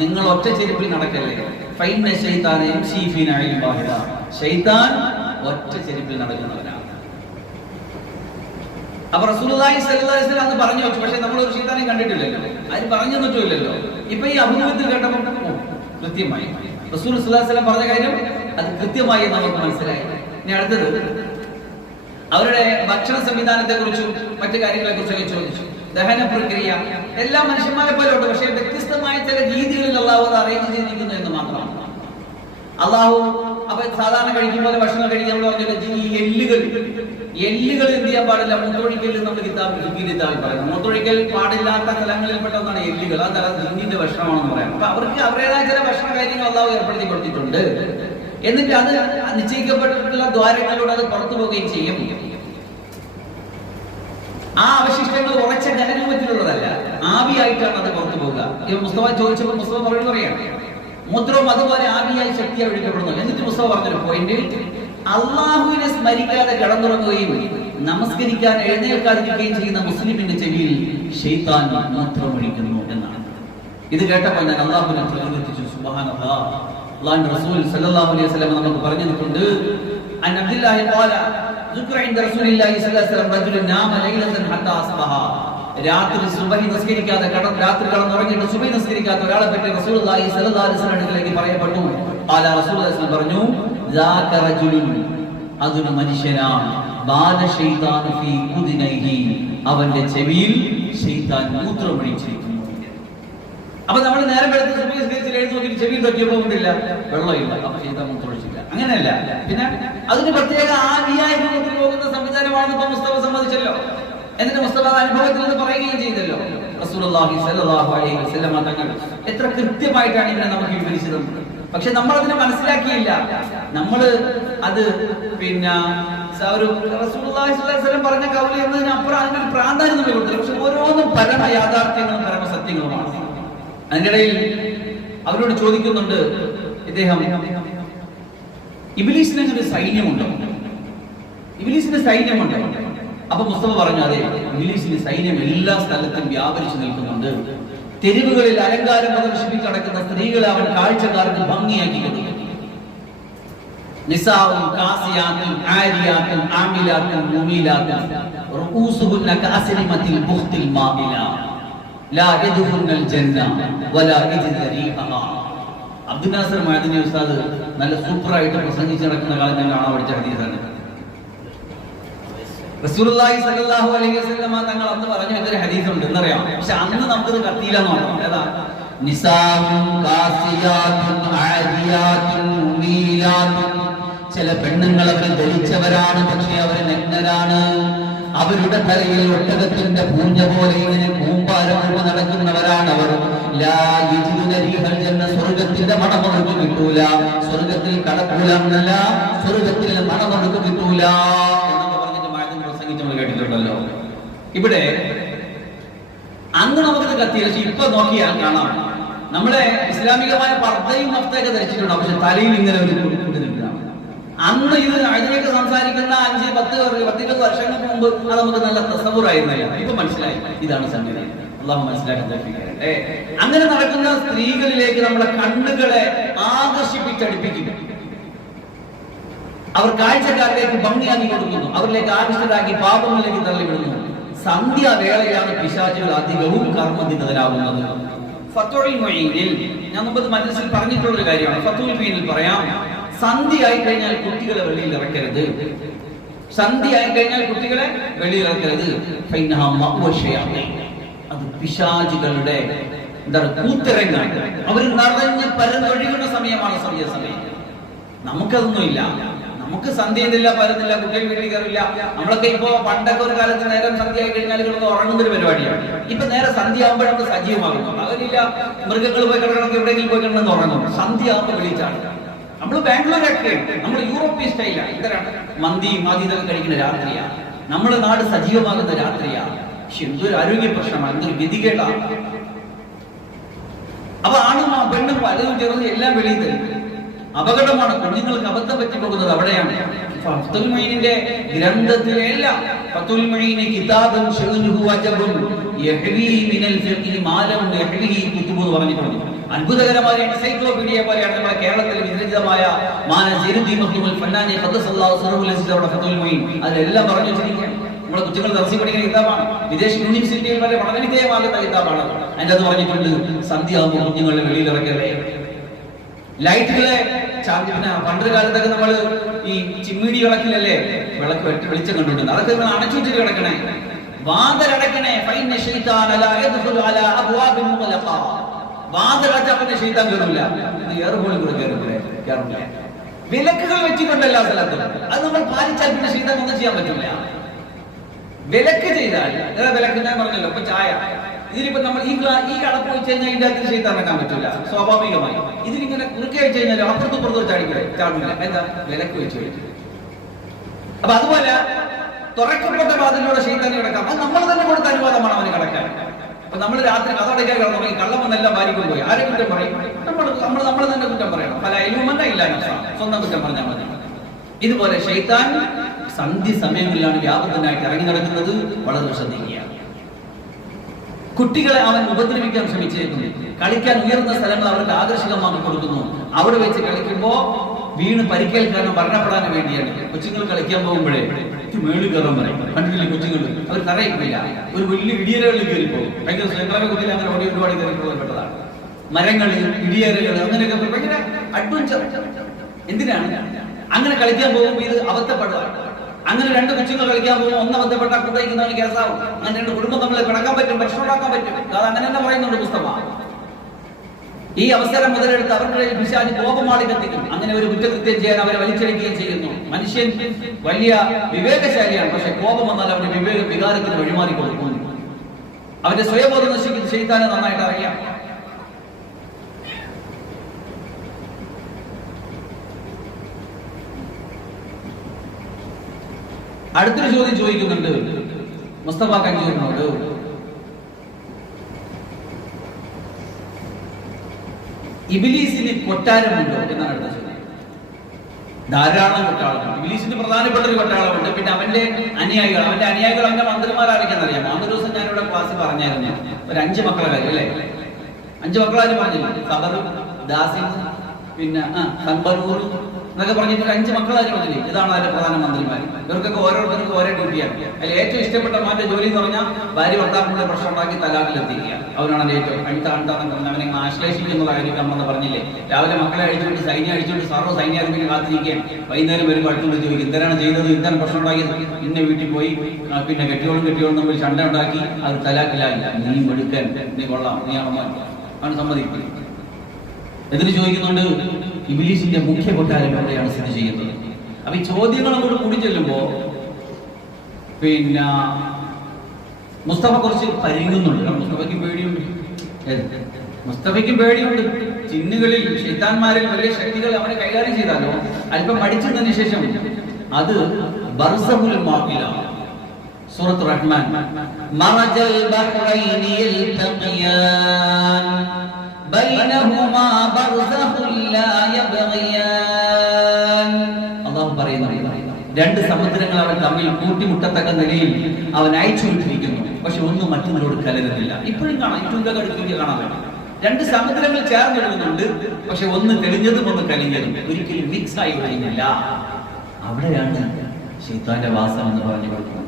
നിങ്ങൾ ഒറ്റ ചെരുപ്പിൽ നടക്കല്ലേ. ഫൈന ശൈത്താന യംശി ഫീ നഅലിൻ വാഹിദ, ശൈത്താൻ ഒറ്റ ചെരുപ്പിൽ നടക്കുന്നവനാണ്. അപ്പൊ റസൂലുള്ളാഹി സ്വല്ലല്ലാഹു അലൈഹി വസല്ലം അന്ന് പറഞ്ഞു വെച്ചു. പക്ഷെ നമ്മൾ ഒരു ശൈത്താനെ കണ്ടിട്ടില്ലല്ലോ, ആരും പറഞ്ഞു തന്നിട്ടില്ലല്ലോ. ഇപ്പൊ ഈ അഭിമുഖത്തിൽ കേട്ടപ്പോൾ കൃത്യമായി റസൂൽ സ്വല്ലല്ലാഹു അലൈഹി വസല്ലം പറഞ്ഞ കാര്യം അത് കൃത്യമായി നമുക്ക് മനസ്സിലായി. ഇനി അടുത്തത് അവരുടെ ഭക്ഷണ സംവിധാനത്തെ കുറിച്ചും മറ്റു കാര്യങ്ങളെ കുറിച്ചൊക്കെ ചോദിച്ചു. ദഹന പ്രക്രിയ എല്ലാ മനുഷ്യന്മാരെ പോലെ ഉണ്ട്, പക്ഷേ വ്യത്യസ്തമായ ചില രീതികളിൽ അള്ളാഹു അത് അറേഞ്ച് ചെയ്തിരിക്കുന്നു എന്ന് മാത്രമാണ്. അള്ളാഹു അപ്പൊ സാധാരണ കഴിക്കുമ്പോൾ ഭക്ഷണം കഴിക്കാൻ ഈ എല്ലുകൾ എന്ത് ചെയ്യാൻ പാടില്ല? മൂത്തൊഴിക്കൽ നമ്മൾ കിതാബിൽ പറയുന്നത്. മൂത്തൊഴിക്കൽ പാടില്ലാത്ത സ്ഥലങ്ങളിൽ പെട്ടെന്നാണ് എല്ലുകൾ. ആ തല ജിന്നിന്റെ ഭക്ഷണമാണെന്ന് പറയാം. അപ്പൊ അവർക്ക് അവരുടേതായ ചില ഭക്ഷണ കാര്യങ്ങൾ അള്ളാഹു ഏർപ്പെടുത്തി കൊടുത്തിട്ടുണ്ട്. എന്നിട്ട് അത് നിശ്ചയിക്കപ്പെട്ടിട്ടുള്ള ദ്വാരങ്ങളിലൂടെ അത് പുറത്തു പോവുകയും ചെയ്യും. ആ അവശിഷ്ടങ്ങൾ ഉറച്ച ഘനരൂപത്തിലുള്ളതല്ല, ആവിയായിട്ടാണ് അത് പുറത്തു പോകുക. മുസ്തഫ ചോദിച്ചപ്പോൾ മുസ്തഫ പറയാം, മൂത്രവും അതുപോലെ ആവിയായി ശക്തിയായി ഒഴിക്കപ്പെടുന്നു. എന്നിട്ട് മുസ്തഫ പറഞ്ഞൊരു പോയിന്റ്, അള്ളാഹുവിനെ സ്മരിക്കാതെ കിടന്നുറങ്ങുകയും നമസ്കരിക്കാൻ എഴുന്നേൽക്കാതിരിക്കുകയും ചെയ്യുന്ന മുസ്ലിമിന്റെ ചെവിയിൽ ശൈത്താൻ മൂത്രമൊഴിക്കുന്നു എന്നാണ്. ഇത് കേട്ടപ്പോൾ ഞാൻ അള്ളാഹുവിനെ പ്രകീർത്തിച്ചു. സുബ്ഹാനല്ലാഹ്. അല്ലാഹുവിന്റെ റസൂൽ സല്ലല്ലാഹു അലൈഹി വസല്ലം നമുക്ക് പറഞ്ഞു തന്നിട്ടുണ്ട്. അൻ അബ്ദുല്ലാഹി ഖാല ദുക്ര ഇൻദ റസൂലില്ലാഹി സ്വല്ലല്ലാഹു അലൈഹി വസല്ലം റജുലുൻ നാമ ലൈലതൻ ഹത്താ അസ്ബഹ. രാത്രി സുബഹി നിസ്കരിക്കാതെ രാത്രി കടന്നുറങ്ങിയിട്ട് സുബഹി നിസ്കരിക്കാത്ത ഒരാളെ പറ്റി റസൂലുള്ളാഹി സ്വല്ലല്ലാഹു അലൈഹി വസല്ലം അടുക്കലേക്ക് പറയപ്പെട്ടു. ഖാല റസൂലുള്ളാഹി സ്വല്ലല്ലാഹു പറഞ്ഞു ദാക റജുലുൻ, അതൊരു മനുഷ്യനാണ്, ബാല ശൈത്താനു ഫീ ഉദ്നൈഹി, അവന്റെ ചെവിയിൽ ശൈത്താൻ മൂത്രമൊഴിച്ചിരിക്കുന്നു. അപ്പൊ നമ്മൾ നേരെ വെളുത്ത് സുബഹി നിസ്കരിച്ച് എഴുതി നോക്കി ചെവിയിൽ തൊട്ടിയപ്പോ ഒന്നുമില്ല, വെള്ളമില്ല, അപ്പൊ ശൈത്താൻ മൂത്രമൊഴിച്ചില്ല. അങ്ങനെയല്ല, പിന്നെ അതിന് പ്രത്യേക ആദിയായ രൂപത്തിൽ പോകുന്ന സംവിധാനമാണെന്ന് ഇപ്പൊ മുസ്തഫ സമ്മതിച്ചല്ലോ. എന്നിട്ട് മുസ്തഫ അനുഭവത്തിൽ നിന്ന് പറയുകയും ചെയ്തല്ലോ. റസൂലുള്ളാഹി സ്വല്ലല്ലാഹു അലൈഹി വസല്ലം തങ്ങൾ എത്ര കൃത്യമായിട്ടാണ് ഇതിനെ നമുക്ക് വിവരിച്ചത്. പക്ഷെ നമ്മൾ അതിനെ മനസ്സിലാക്കിയില്ല. നമ്മൾ അത് പിന്നെ ഒരു റസൂലുള്ളാഹി സ്വല്ലല്ലാഹു അലൈഹി വസല്ലം പറഞ്ഞ കൗല് എന്നതിനപ്പുറം അതിനൊരു പ്രാധാന്യം നമ്മൾ കൊടുത്തില്ല. പക്ഷെ ഓരോന്നും പരമ യാഥാർത്ഥ്യങ്ങളും പരമ സത്യങ്ങളുമാണ്. അതിനിടയിൽ അവരോട് ചോദിക്കുന്നുണ്ട് ഇദ്ദേഹം, ഇബ്ലീസിന് ഒരു സൈന്യമുണ്ടോ? ഇബ്ലീസിന്റെ സൈന്യമുണ്ടോ? അപ്പൊ മുസ്തഫ പറഞ്ഞു, അതെ, ഇബ്ലീസിന്റെ സൈന്യം എല്ലാ സ്ഥലത്തും വ്യാപരിച്ചു നിൽക്കുന്നുണ്ട്. തെരുവുകളിൽ അലങ്കാരം പ്രദർശിപ്പിച്ച് നടക്കുന്ന സ്ത്രീകളെ അവൻ കാഴ്ചക്കാർക്ക് ഭംഗിയാക്കി കൊടുക്കും. നിസാഉൻ കാസിയാത്തുൻ ആരിയാത്തുൻ ആമിലാത്തുൻ മുമീലാത്തുൻ റൂസുഹുന്ന കഅസ്നിമത്തിൽ ബുഖ്തിൽ മാഇല ലാ യദ്ഖുലുൽ ജന്ന വലാ യജിദു റീഹഹാ. അബ്ദുൽ നാസർ മഅദനി ഉസ്താദ് നല്ല സൂപ്പറായിട്ട് പ്രസംഗിച്ച് നടക്കുന്ന കാലം ഞാൻ കാണാൻ പഠിച്ച ഹദീസാണ്. റസൂലുള്ളാഹി സ്വല്ലല്ലാഹു അലൈഹി വസല്ലം തങ്ങൾ അന്ന് പറഞ്ഞ ഒരു ഹദീസ് ഉണ്ട് എന്നറിയാം. പക്ഷെ അന്ന് നമുക്കത് കത്തിയില്ല എന്ന് പറഞ്ഞു. ഏതാ? നിസാഉൻ കാസിയാത്തുൻ ആരിയാത്തുൻ മുമീലാത്തുൻ. ചില പെണ്ണുങ്ങൾ അവർ ധരിച്ചവരാണ്, പക്ഷെ അവർ നഗ്നരാണ്. അവരുടെ തലയിൽ ഒട്ടകത്തിന്റെ പൂഞ്ഞ പോലെ ഇങ്ങനെ കൂമ്പാരം നടക്കുന്നവരാണ് അവർ. ലാ യജിദുന റീഹൽ ജന്ന. സ്വർഗ്ഗത്തിന്റെ മണം അവർക്ക് കിട്ടൂല. സ്വർഗ്ഗത്തിൽ കടക്കൂല എന്നല്ല, സ്വർഗ്ഗത്തിൽ മണം അവർക്ക് കിട്ടൂല എന്നൊക്കെ പറഞ്ഞിട്ട് മാറ്റം പ്രസംഗിച്ച് നമ്മൾ കേട്ടിട്ടുണ്ടല്ലോ. ഇവിടെ അന്ന് നമുക്കത് കത്തിയില്ല. പക്ഷെ ഇപ്പൊ നോക്കിയാൽ കാണാം, നമ്മളെ ഇസ്ലാമികമായ പർദ്ദയും മഫ്തയൊക്കെ ധരിച്ചിട്ടുണ്ട്, പക്ഷെ തലയിൽ ഇങ്ങനെ ഒരു നിൽക്കുകയാണ്. അന്ന് ഇത് അതിലേക്ക് സംസാരിക്കുന്ന 5-10-20 വർഷങ്ങൾക്ക് മുമ്പ് അത് നമുക്ക് നല്ല തസവ്വുറായിരുന്നില്ല. ഇപ്പൊ മനസ്സിലായി ഇതാണ് സംഗതി. അള്ളാഹു മനസ്സിലാക്കി. അങ്ങനെ നടക്കുന്ന സ്ത്രീകളിലേക്ക് നമ്മുടെ കണ്ണുകളെ ആകർഷിപ്പിച്ചടിപ്പിക്കും. അവർ കാഴ്ചക്കാരിലേക്ക് ഭംഗിയാക്കി കൊടുക്കുന്നു, അവരിലേക്ക് ആകർഷിതരാക്കി പാപങ്ങളിലേക്ക് തള്ളിവിടുന്നു. സന്ധ്യാവേളയിലാണ് പിശാചുകൾ അധികവും കർമ്മത്തിനെതിരാകുന്നത്. ഫത്വൽ മുഈനിൽ ഞാൻ മുമ്പ് മനസ്സിൽ പറഞ്ഞിട്ടുള്ള ഒരു കാര്യമാണ്. ഫത്വൽ മുഈനിൽ പറയാം, സന്ധ്യയായി കഴിഞ്ഞാൽ കുട്ടികളെ വെളിയിൽ ഇറക്കരുത്. സന്ധ്യയായി കഴിഞ്ഞാൽ കുട്ടികളെ വെളിയിൽ ഇറക്കരുത്. അത് പിശാചുകളുടെ കൂത്തിറങ്ങാൻ അവർ നിറഞ്ഞ് പരന്നൊഴുകുന്ന സമയമാണ് സന്ധ്യ സമയം. നമുക്കതൊന്നുമില്ല. നമുക്ക് സന്ധ്യ ചെയ്തില്ല, പരന്നില്ല, കുട്ടികൾ വീട്ടിൽ കയറില്ല. നമ്മളൊക്കെ ഇപ്പോ പണ്ടൊക്കെ ഒരു കാലത്ത് നേരം സന്ധ്യ ആയി കഴിഞ്ഞാൽ കിടന്ന് ഉറങ്ങുന്ന ഒരു പരിപാടിയാണ്. ഇപ്പൊ നേരെ സന്ധ്യ ആകുമ്പോൾ നമുക്ക് സജീവമാകുന്നു. പകലില്ല, മൃഗങ്ങൾ പോയി കിടക്കണം, എവിടെയെങ്കിലും പോയി കിടന്ന് ഉറങ്ങും. സന്ധ്യ ആകുമ്പോൾ വിളിച്ചാണ്. നമ്മൾ ബാംഗ്ലൂരൊക്കെ, നമ്മൾ യൂറോപ്യൻ സ്റ്റൈലാണ്. ഇതരാണ് മന്തിയും ആദ്യതൊക്കെ കഴിക്കുന്ന രാത്രിയാണ്. നമ്മുടെ നാട് സജീവമാകുന്ന രാത്രിയാണ്. പക്ഷെ എന്തൊരു ആരോഗ്യ പ്രശ്നമാണ്, എന്തൊരു ഗതികേടാണ്. അപ്പൊ ആണും പെണ്ണും പലതും ചേർന്ന് എല്ലാം വെളിയിൽ തരും. അപകടമാണ്. കുഞ്ഞുങ്ങൾക്ക് അബദ്ധം പറ്റി പോകുന്നത് അവിടെയാണ്. ഫത്ഹുൽ മുഈനിന്റെ ഗ്രന്ഥത്തിലെല്ലാം ഫത്ഹുൽ മുഈനി കിതാബുൻ ശഅനുഹു വജബുൻ യഹ്വി മിനൽ ഫിഖ്ഹി മാ ലം യഹ്വി കുതുബു എന്ന് പറഞ്ഞിട്ടുണ്ട്. അത്ഭുതകരമായ എൻസൈക്ലോപീഡിയ പോലെയാണ് നമ്മുടെ കേരളത്തിൽ വിരചിതമായ ഫന്നാനി ഖദ്ദസല്ലാഹു സിറഹുൽ അസീസ് ഫത്ഹുൽ മുഈൻ. അതിലെല്ലാം പറഞ്ഞു വെച്ചിരിക്കുകയാണ്. നമ്മുടെ കുട്ടികൾ ദർസി പഠിക്കുന്ന കിതാബാണ്. വിദേശ യൂണിവേഴ്സിറ്റിയിൽ വരെ പഠനവിധേയമാകുന്ന കിതാബാണ്. അതിൻ്റെ അത് പറഞ്ഞിട്ടുണ്ട്, സന്ധ്യയാകുമ്പോൾ കുഞ്ഞുങ്ങളുടെ വെളിയിൽ ഇറക്കരുത്. ലൈറ്റുകളെ പണ്ടൊരു കാലത്തൊക്കെ നമ്മൾ ഈ ചിമ്മിണി വിളക്കിലല്ലേ വിളക്ക് വെളിച്ചം കണ്ടുകൊണ്ടിരുന്നത്. അതൊക്കെ നിങ്ങൾ അണച്ചുവെച്ചിട്ട് കിടക്കണേ, വാതിലടക്കണേ. വാതിലടച്ചപ്പന്റെ ശൈത്താൻ കയറില്ല. ഇത് ഏറുപോളിൽ കൂടെ കയറില്ല. വിലക്കുകൾ വെച്ചിട്ടുണ്ട് എല്ലാ സ്ഥലത്തും. അത് നമ്മൾ പാലിച്ചാൽ പിന്നെ ശൈത്താൻ ഒന്നും ചെയ്യാൻ പറ്റില്ല. വിലക്ക് ചെയ്താൽ വിലക്ക് ഞാൻ പറഞ്ഞല്ലോ. ഇപ്പൊ ചായ, ഇതിലിപ്പോ നമ്മൾ ഈ കടപ്പ് വെച്ച് കഴിഞ്ഞാൽ ഇതിന്റെ അകത്ത് ശൈത്താൻ ഇറക്കാൻ പറ്റില്ല സ്വാഭാവികമായി. ഇതിലിങ്ങനെ കുറുക്കെ വെച്ച് കഴിഞ്ഞാൽ അപ്പുറത്തും ചാടില്ല. എന്താ? വിലക്ക് വെച്ച് കഴിഞ്ഞു. അപ്പൊ അതുപോലെ തുറക്കപ്പെട്ട വാതിലൂടെ ശൈത്താൻ കിടക്കാം. അത് നമ്മൾ തന്നെ കൊടുത്ത അനുവാദമാണ് അവന് കിടക്കാൻ. അപ്പൊ നമ്മൾ രാത്രി കഥടയ്ക്കാൻ കിടന്നു കള്ളം വന്നെല്ലാം വാരിക്കൊണ്ട് പോയി ആരെ കുറ്റം പറയും? നമ്മൾ തന്നെ കുറ്റം പറയണം. പല അയലുമല്ല ഇല്ല, സ്വന്തം കുറ്റം പറഞ്ഞാൽ മതി. ഇതുപോലെ ശൈത്താൻ സന്ധ്യ സമയങ്ങളിലാണ് വ്യാപകനായിട്ട് ഇറങ്ങി നടക്കുന്നത്. വളരെ ശ്രദ്ധിക്കുക. കുട്ടികളെ അവൻ ഉപദ്രവിക്കാൻ ശ്രമിച്ചേക്കുന്നു. കളിക്കാൻ ഉയർന്ന സ്ഥലങ്ങൾ അവർക്ക് ആകർഷകമാക്കി കൊടുക്കുന്നു. അവിടെ വെച്ച് കളിക്കുമ്പോൾ വീണ് പരിക്കേൽക്കാനും മരണപ്പെടാനും വേണ്ടിയാണ്. കൊച്ചുങ്ങൾ കളിക്കാൻ പോകുമ്പോഴേ മേളിൽ കയറാൻ പറയും. കണ്ടിട്ടില്ലേ കൊച്ചുങ്ങൾ? അവർ തറയിക്കില്ല, ഒരു വലിയ ഇടിയരകളിൽ കയറിപ്പോകും. ഭയങ്കര ശൃംഖല കുതിര അങ്ങനെ ഒരുപാട് കയറിപ്പോകപ്പെട്ടതാണ്. മരങ്ങൾ, ഇടിയരകൾ, അങ്ങനെയൊക്കെ ഭയങ്കര അഡ്വഞ്ചർ. എന്തിനാണ് അങ്ങനെ കളിക്കാൻ പോകുമ്പോൾ ഇത് അബദ്ധപ്പെടുക? അങ്ങനെ രണ്ട് കൊച്ചുങ്ങൾ കളിക്കാൻ പോകുമ്പോൾ ഒന്ന് അബദ്ധപ്പെട്ട കുട്ടയിക്കുന്നവന് കേസാവും. അങ്ങനെ രണ്ട് കുടുംബം തമ്മിൽ കിടക്കാൻ പറ്റും, ഭക്ഷണം ഉണ്ടാക്കാൻ പറ്റും. അത് അങ്ങനെ തന്നെ പറയുന്നുണ്ട് പുസ്തകമാണ്. ഈ അവസരം മുതലെടുത്ത് അവർക്കിടയിൽ പിശാച് കോപമാളി കത്തിക്കും. അങ്ങനെ ഒരു കുറ്റകൃത്യം ചെയ്യാൻ അവരെ വലിച്ചെടുക്കുകയും ചെയ്യുന്നു. മനുഷ്യൻ വലിയ വിവേകശാലിയാണ്, പക്ഷെ കോപം വന്നാൽ അവന്റെ വികാരത്തിന് വഴിമാറി കൊടുക്കുന്നു. അവന്റെ സ്വയബോധം നശിക്കുന്ന ശൈത്താനെ നന്നായിട്ട് അറിയാം. അടുത്തൊരു ചോദ്യം ചോദിക്കുന്നുണ്ട് മുസ്തഫ കഞ്ചൂരിനോട്. ഇബ്ലീസിന് കൊട്ടാരമുണ്ടോ എന്നാണ് അടുത്ത ചോദ്യം. ധാരാളം കൊട്ടാരമുണ്ട്. ഇബ്ലീസിന് പ്രധാനപ്പെട്ട ഒരു കൊട്ടാരമുണ്ട്. പിന്നെ അവന്റെ അനുയായികൾ അവന്റെ മന്ത്രിമാരായിരിക്കും അറിയാം. അന്നൊരു ദിവസം ഞാനിവിടെ ക്ലാസ്സിൽ പറഞ്ഞായിരുന്നു ഒരു 5 മക്കളെ കാര്യം അല്ലേ? 5 മക്കളാരും പറഞ്ഞില്ല. സബർ, ദാസിം, പിന്നെ സൻബറൂർ എന്നൊക്കെ പറഞ്ഞിട്ട് 5 മക്കളാരും പറഞ്ഞില്ലേ? ഇതാണ് അതിന്റെ പ്രധാനമന്ത്രിമാർ. ഇവർക്കൊക്കെ ഓരോരുത്തർക്കും ഓരോ ഡ്യൂട്ടിയാണ്. അതിൽ ഏറ്റവും ഇഷ്ടപ്പെട്ട മാന്റെ ജോലി എന്ന് പറഞ്ഞാൽ ഭാര്യ ഭർത്താക്കളുടെ പ്രശ്നം ഉണ്ടാക്കി തലാഖിലെത്തിക്കുക. അവനാണ് ഏറ്റവും അവനെ ആശ്ലേഷിക്കുന്നതായിരിക്കും നമ്മളെന്ന് പറഞ്ഞില്ലേ? രാവിലെ മക്കളെ അഴിച്ചുകൊണ്ട് സൈന്യം അഴിച്ചുകൊണ്ട് സർവ്വ സൈന്യാധിപനെ കാത്തിരിക്കുകയാണ്. വൈകുന്നേരം വരുമ്പോൾ അടുത്തുകൊണ്ട് ചോദിക്കും എന്തിനാണ് ചെയ്തത്, എന്താണ് പ്രശ്നം ഉണ്ടാക്കിയത്? ഇന്ന വീട്ടിൽ പോയി പിന്നെ കെട്ടിയോളും തമ്മിൽ ചണ്ട ഉണ്ടാക്കി അത് തലാഖിലായില്ല. നീ മെടുക്കാൻ, നീ കൊള്ളാം, നീ അവൻ സമ്മതിക്കും. എന്നിട്ട് ചോദിക്കുന്നുണ്ട് ഇബ്ലീസിന്റെ മുഖ്യ കൊട്ടാരം എവിടെയാണ് സ്ഥിതി ചെയ്യുന്നത്? അപ്പൊ ഈ ചോദ്യങ്ങൾ അങ്ങോട്ട് കൂടി ചെല്ലുമ്പോ പിന്നെ മുസ്തഫ കുറച്ച് പരിങ്ങുന്നുണ്ട്. മുസ്തഫയ്ക്കും പേടിയുണ്ട്. ജിന്നുകളിൽ ശൈത്താന്മാരിൽ വലിയ ശക്തികൾ അവനെ കൈകാര്യം ചെയ്താലോ അല്പം പഠിച്ചതിന് ശേഷം അത് ബർസഹുൽ മാഖില, സൂറത്ത് റഹ്മാൻ, മറജൽ ബഹ്റൈനി യൽതഖിയാൻ ബൈനഹുമാ ബർസഖുൻ ലാ യബ്ഗിയാൻ. അല്ലാഹു പറയുന്നു രണ്ട് സമുദ്രങ്ങൾ അവൻ തമ്മിൽ കൂട്ടിമുട്ടത്തക്ക നിലയിൽ അവൻ അയച്ചുകൊണ്ടിരിക്കുന്നു, പക്ഷെ ഒന്നും മറ്റൊന്നിനോട് കലരുന്നില്ല. ഇപ്പോഴും കാണാം, ഏറ്റവും അടുത്തൊക്കെ കാണാൻ പറ്റും. 2 സമുദ്രങ്ങൾ ചേർന്നിടുന്നുണ്ട്, പക്ഷെ ഒന്ന് തെളിഞ്ഞതും ഒന്ന് കലിഞ്ഞതും ഒരിക്കലും മിക്സ് ആയി ഒഴിയുന്നില്ല. അവിടെയാണ് ശൈത്താന്റെ വാസം എന്ന് പറഞ്ഞു കൊടുക്കുന്നത്.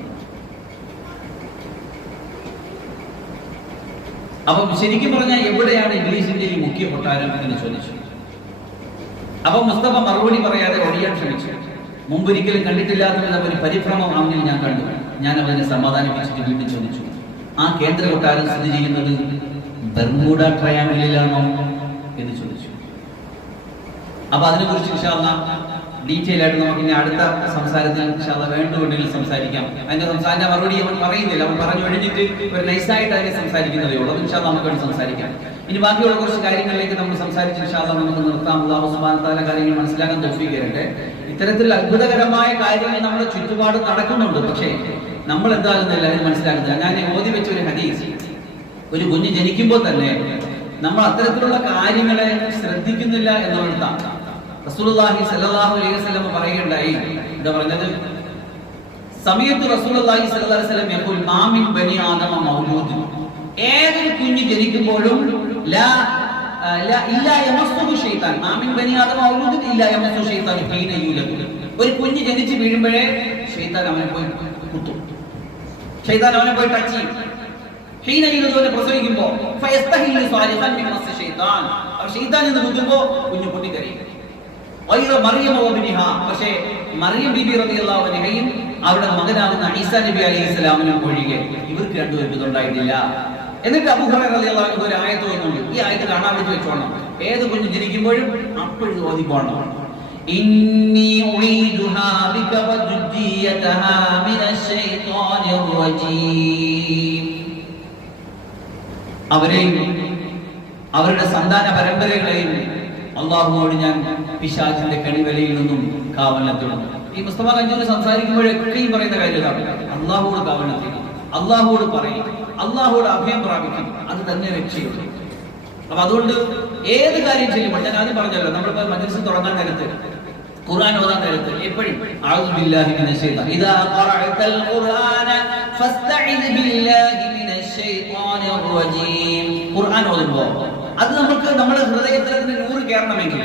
അപ്പം ശരിക്കും പറഞ്ഞാൽ എവിടെയാണ് ഇബ്ലീസിന്റെ ഈ മുഖ്യ കൊട്ടാരം എന്ന് ചോദിച്ചു. അപ്പൊ മുസ്തഫ മറുപടി പറയാതെ ഒഴിയാൻ ശ്രമിച്ചു. മുമ്പൊരിക്കലും കണ്ടിട്ടില്ലാത്ത ഒരു പരിഭ്രമം അവനിൽ ഞാൻ കണ്ടു. ഞാൻ അവനെ സമാധാനിപ്പിച്ചിട്ട് വീണ്ടും ചോദിച്ചു, ആ കേന്ദ്ര കൊട്ടാരം സ്ഥിതി ചെയ്യുന്നത് ബർമുഡ ട്രയാങ്കിളിലാണോ എന്ന് ചോദിച്ചു. അപ്പൊ അതിനെക്കുറിച്ച് ഇൻഷാ അല്ലാഹ് ഡീറ്റെയിൽ ആയിട്ട് നമുക്ക് ഇനി അടുത്ത സംസാരത്തിൽ ഇൻഷാ അല്ലാഹ് വേണ്ടുണ്ടെങ്കിൽ സംസാരിക്കാം. അതിന്റെ സംസാരിച്ച മറുപടി അവൻ പറയുന്നില്ല, അവൻ പറഞ്ഞു കഴിഞ്ഞിട്ട് ഒരു നൈസായിട്ട് അതിനെ സംസാരിക്കുന്നതേ ഉള്ളൂ. ഇൻഷാ അല്ലാഹ് നമുക്ക് വേണ്ടി സംസാരിക്കാം. ഇനി ബാക്കിയുള്ള കുറച്ച് കാര്യങ്ങളിലേക്ക് നമ്മൾ സംസാരിച്ച് ഇൻഷാ അല്ലാഹ് നമുക്ക് നിർത്താം. അല്ലാഹു സുബ്ഹാനഹു വ തആല കാര്യങ്ങൾ മനസ്സിലാക്കാൻ തൗഫീഖ് തരട്ടെ. ഇത്തരത്തിൽ അത്ഭുതകരമായ കാര്യങ്ങൾ നമ്മുടെ ചുറ്റുപാട് നടക്കുന്നുണ്ട്, പക്ഷേ നമ്മൾ എന്താകുന്നില്ല അതിന് മനസ്സിലാക്കുന്നില്ല. ഞാൻ ഓതി വെച്ച ഒരു ഹദീസ്, ഒരു കുഞ്ഞ് ജനിക്കുമ്പോൾ തന്നെ നമ്മൾ അത്തരത്തിലുള്ള കാര്യങ്ങളെ ശ്രദ്ധിക്കുന്നില്ല എന്നുള്ളതാണ്. റസൂലുള്ളാഹി സ്വല്ലല്ലാഹു അലൈഹി വസല്ലം പറയുകയുണ്ടായി, എന്താ പറഞ്ഞത്? സമയത്ത് റസൂലുള്ളാഹി സ്വല്ലല്ലാഹു അലൈഹി വസല്ലം യഖൂൽ മാ മിൻ ബനി ആദമ മൗലൂദ്, ഏതൊരു കുഞ്ഞ് ജനിക്കുമ്പോഴും ലാ ഇല്ലാ യമസ്സുഹു ശൈത്താൻ, മാ മിൻ ബനി ആദമ മൗലൂദ് ഇല്ലാ യമസ്സുഹു ശൈത്താൻ ഹീന യൂലദ്. ഒരു കുഞ്ഞ് ജനിച്ച് വീഴുമ്പോഴേ ശൈത്താൻ അവനെ പോയി കുത്തും, ശൈത്താൻ അവനെ പോയി ടച്ച് ചെയ്യും. ഹീന യൂലദ് പ്രസവിക്കുമ്പോൾ ഫയസ്തഹില്ലു സാലിഹൻ മിൻ മസ്സി ശൈത്താൻ, അപ്പോൾ ശൈത്താൻ എന്ന് കുത്തുമ്പോൾ കുഞ്ഞ് പൊട്ടിക്കരയും. മറിയം വബിനിഹ, പക്ഷേ മറിയം ബീബി റളിയല്ലാഹു അൻഹയും അവരുടെ മകനാകുന്ന ഈസാ നബി അലൈഹിസ്സലാമിനും ഒഴികെ ഇവർക്ക് രണ്ടുപേർക്കും ഇതുണ്ടായിട്ടില്ല. എന്നിട്ട് അബൂ ഹുറൈറ റളിയല്ലാഹു അൻഹു ഒരു ആയത്ത് ഓതുന്നുണ്ട്. ഈ ആയത്ത് കാണാൻ വേണ്ടി വെച്ചോണം. ഏത് കുഞ്ഞ് ജനിക്കുമ്പോഴും അപ്പോഴും ഓതി പോകണം. ഇന്നി ഉഈദുഹാ ബിക വദുജിയതഹാ മിനശ് ശൈത്വാനിർ റജീം. അവരെയും അവരുടെ സന്താന പരമ്പരകളെയും അള്ളാഹുവോട് ഞാൻ പിശാചിന്റെ കണിവലയിൽ നിന്നും കാവലത്തിടുന്നു. ഈ മുസ്തഫ കഞ്ചൂരി സംസാരിക്കുമ്പോഴൊക്കെയും പറയുന്ന കാര്യം അള്ളാഹുവോട് കാവലത്തിടും, അള്ളാഹുവോട് പറയും, അള്ളാഹുവോട് അഭയം പ്രാപിക്കും, അത് തന്നെ രക്ഷയുള്ളൂ. അപ്പൊ അതുകൊണ്ട് ഏത് കാര്യം ചെയ്യുമ്പോൾ ഞാൻ ആദ്യം പറഞ്ഞല്ലോ, നമ്മളിപ്പോ മജ്‌ലിസ് തുടങ്ങാൻ നേരത്ത്, ഖുർആൻ ഓതാൻ നേരത്ത് എപ്പോഴും അഊദു ബില്ലാഹി മിനശ് ശൈത്താൻ, ഇദാ ഖറഅതൽ ഖുർആന ഫസ്തഇദ് ബില്ലാഹി മിനശ് ശൈത്വാനിർ റജീം. ഖുർആൻ ഓതുമ്പോൾ അത് നമുക്ക് നമ്മുടെ ഹൃദയത്തിൽ അതിന്റെ നൂറ് കയറണമെങ്കിൽ,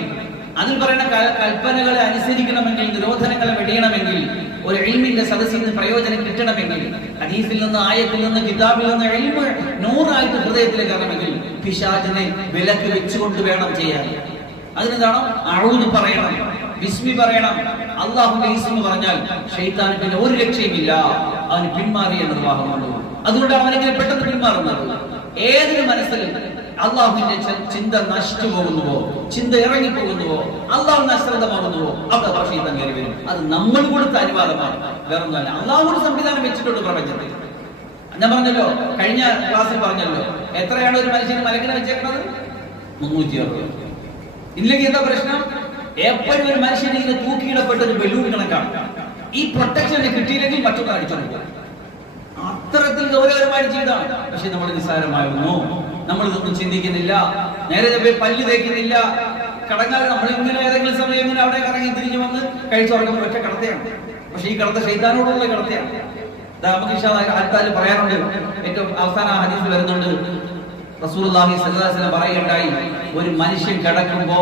അതിൽ പറയുന്ന കൽപ്പനകളെ അനുസരിക്കണമെങ്കിൽ, നിരോധനങ്ങളെ വെടിയണമെങ്കിൽ, ഒരു ഇൽമിന്റെ സദസ്സിൽ നിന്ന് പ്രയോജനം കിട്ടണമെങ്കിൽ, ഹദീസിൽ നിന്ന്, ആയത്തിൽ നിന്ന്, കിതാബിൽ നിന്ന് ഇൽമ് നൂറായിട്ട് ഹൃദയത്തിലേക്ക് കയറണമെങ്കിൽ പിശാചിനെ വിലക്ക് വെച്ചുകൊണ്ട് വേണം ചെയ്യാൻ. അതിനെന്താണോ അഊദ് പറയണം, ബിസ്മി പറയണം. അല്ലാഹുവിന്റെ ഇസ്മ പറഞ്ഞാൽ ശൈത്താന് പിന്നെ ഒരു രക്ഷയുമില്ല, അവന് പിന്മാറിയ നിർവാഹമുള്ളൂ. അതുകൊണ്ട് അവനെങ്ങനെ പെട്ടെന്ന് പിന്മാറുന്നത്? ഏതൊരു മനസ്സിൽ അള്ളാഹുവിന്റെ ചിന്ത നശിച്ചു പോകുന്നുവോ, ചിന്ത ഇറങ്ങിപ്പോകുന്നുവോ, അള്ളാഹു അശ്രദ്ധമാകുന്നുവോ, അവിടെ ശൈത്താൻ കയറി വരും. അത് നമ്മൾ കൊടുത്ത അനുവാദമാണ്, വേറൊന്നുമല്ല. അള്ളാഹുവിന്റെ സംവിധാനം വെച്ചിട്ടുണ്ട് പ്രപഞ്ചത്തിൽ. ഞാൻ പറഞ്ഞല്ലോ, കഴിഞ്ഞ ക്ലാസ്സിൽ പറഞ്ഞല്ലോ, എത്രയാണ് ഒരു മനുഷ്യന് മലക്കിനെ വെച്ചേക്കുന്നത്? 360. ഇല്ലെങ്കിൽ എന്താ പ്രശ്നം? എപ്പോഴും ഒരു മനുഷ്യന് ഇങ്ങനെ തൂക്കിയിടപ്പെട്ട ഒരു ബലൂൺ കണക്കാണ്. ഈ പ്രൊട്ടക്ഷൻ കിട്ടിയില്ലെങ്കിൽ മറ്റൊന്ന് അടിച്ചോണ്ട് അത്തരത്തിൽ ഗൗരവകരമായ ജീവിതമാണ്. പക്ഷെ നമ്മൾ നിസ്സാരമായിരുന്നു, നമ്മൾ ഇതൊന്നും ചിന്തിക്കുന്നില്ല, നേരെ പല്ല് തേക്കുന്നില്ല, കടങ്ങാതെ നമ്മളിങ്ങനെ ഏതെങ്കിലും സമയം ഇങ്ങനെ അവിടെ കറങ്ങി തിരിഞ്ഞു വന്ന് കഴിച്ചുറങ്ങുന്ന ഒറ്റ കടത്തയാണ്. പക്ഷെ ഈ കടത്ത ശൈത്താനോടുള്ള കടത്തയാണ്. നമുക്ക് പറയാറുണ്ട്, ഏറ്റവും അവസാന ഹദീസിൽ വരുന്നുണ്ട്, റസൂലുള്ളാഹി സ്വല്ലല്ലാഹു അലൈഹി വസല്ലം പറയുകയുണ്ടായി, ഒരു മനുഷ്യൻ കിടക്കുമ്പോ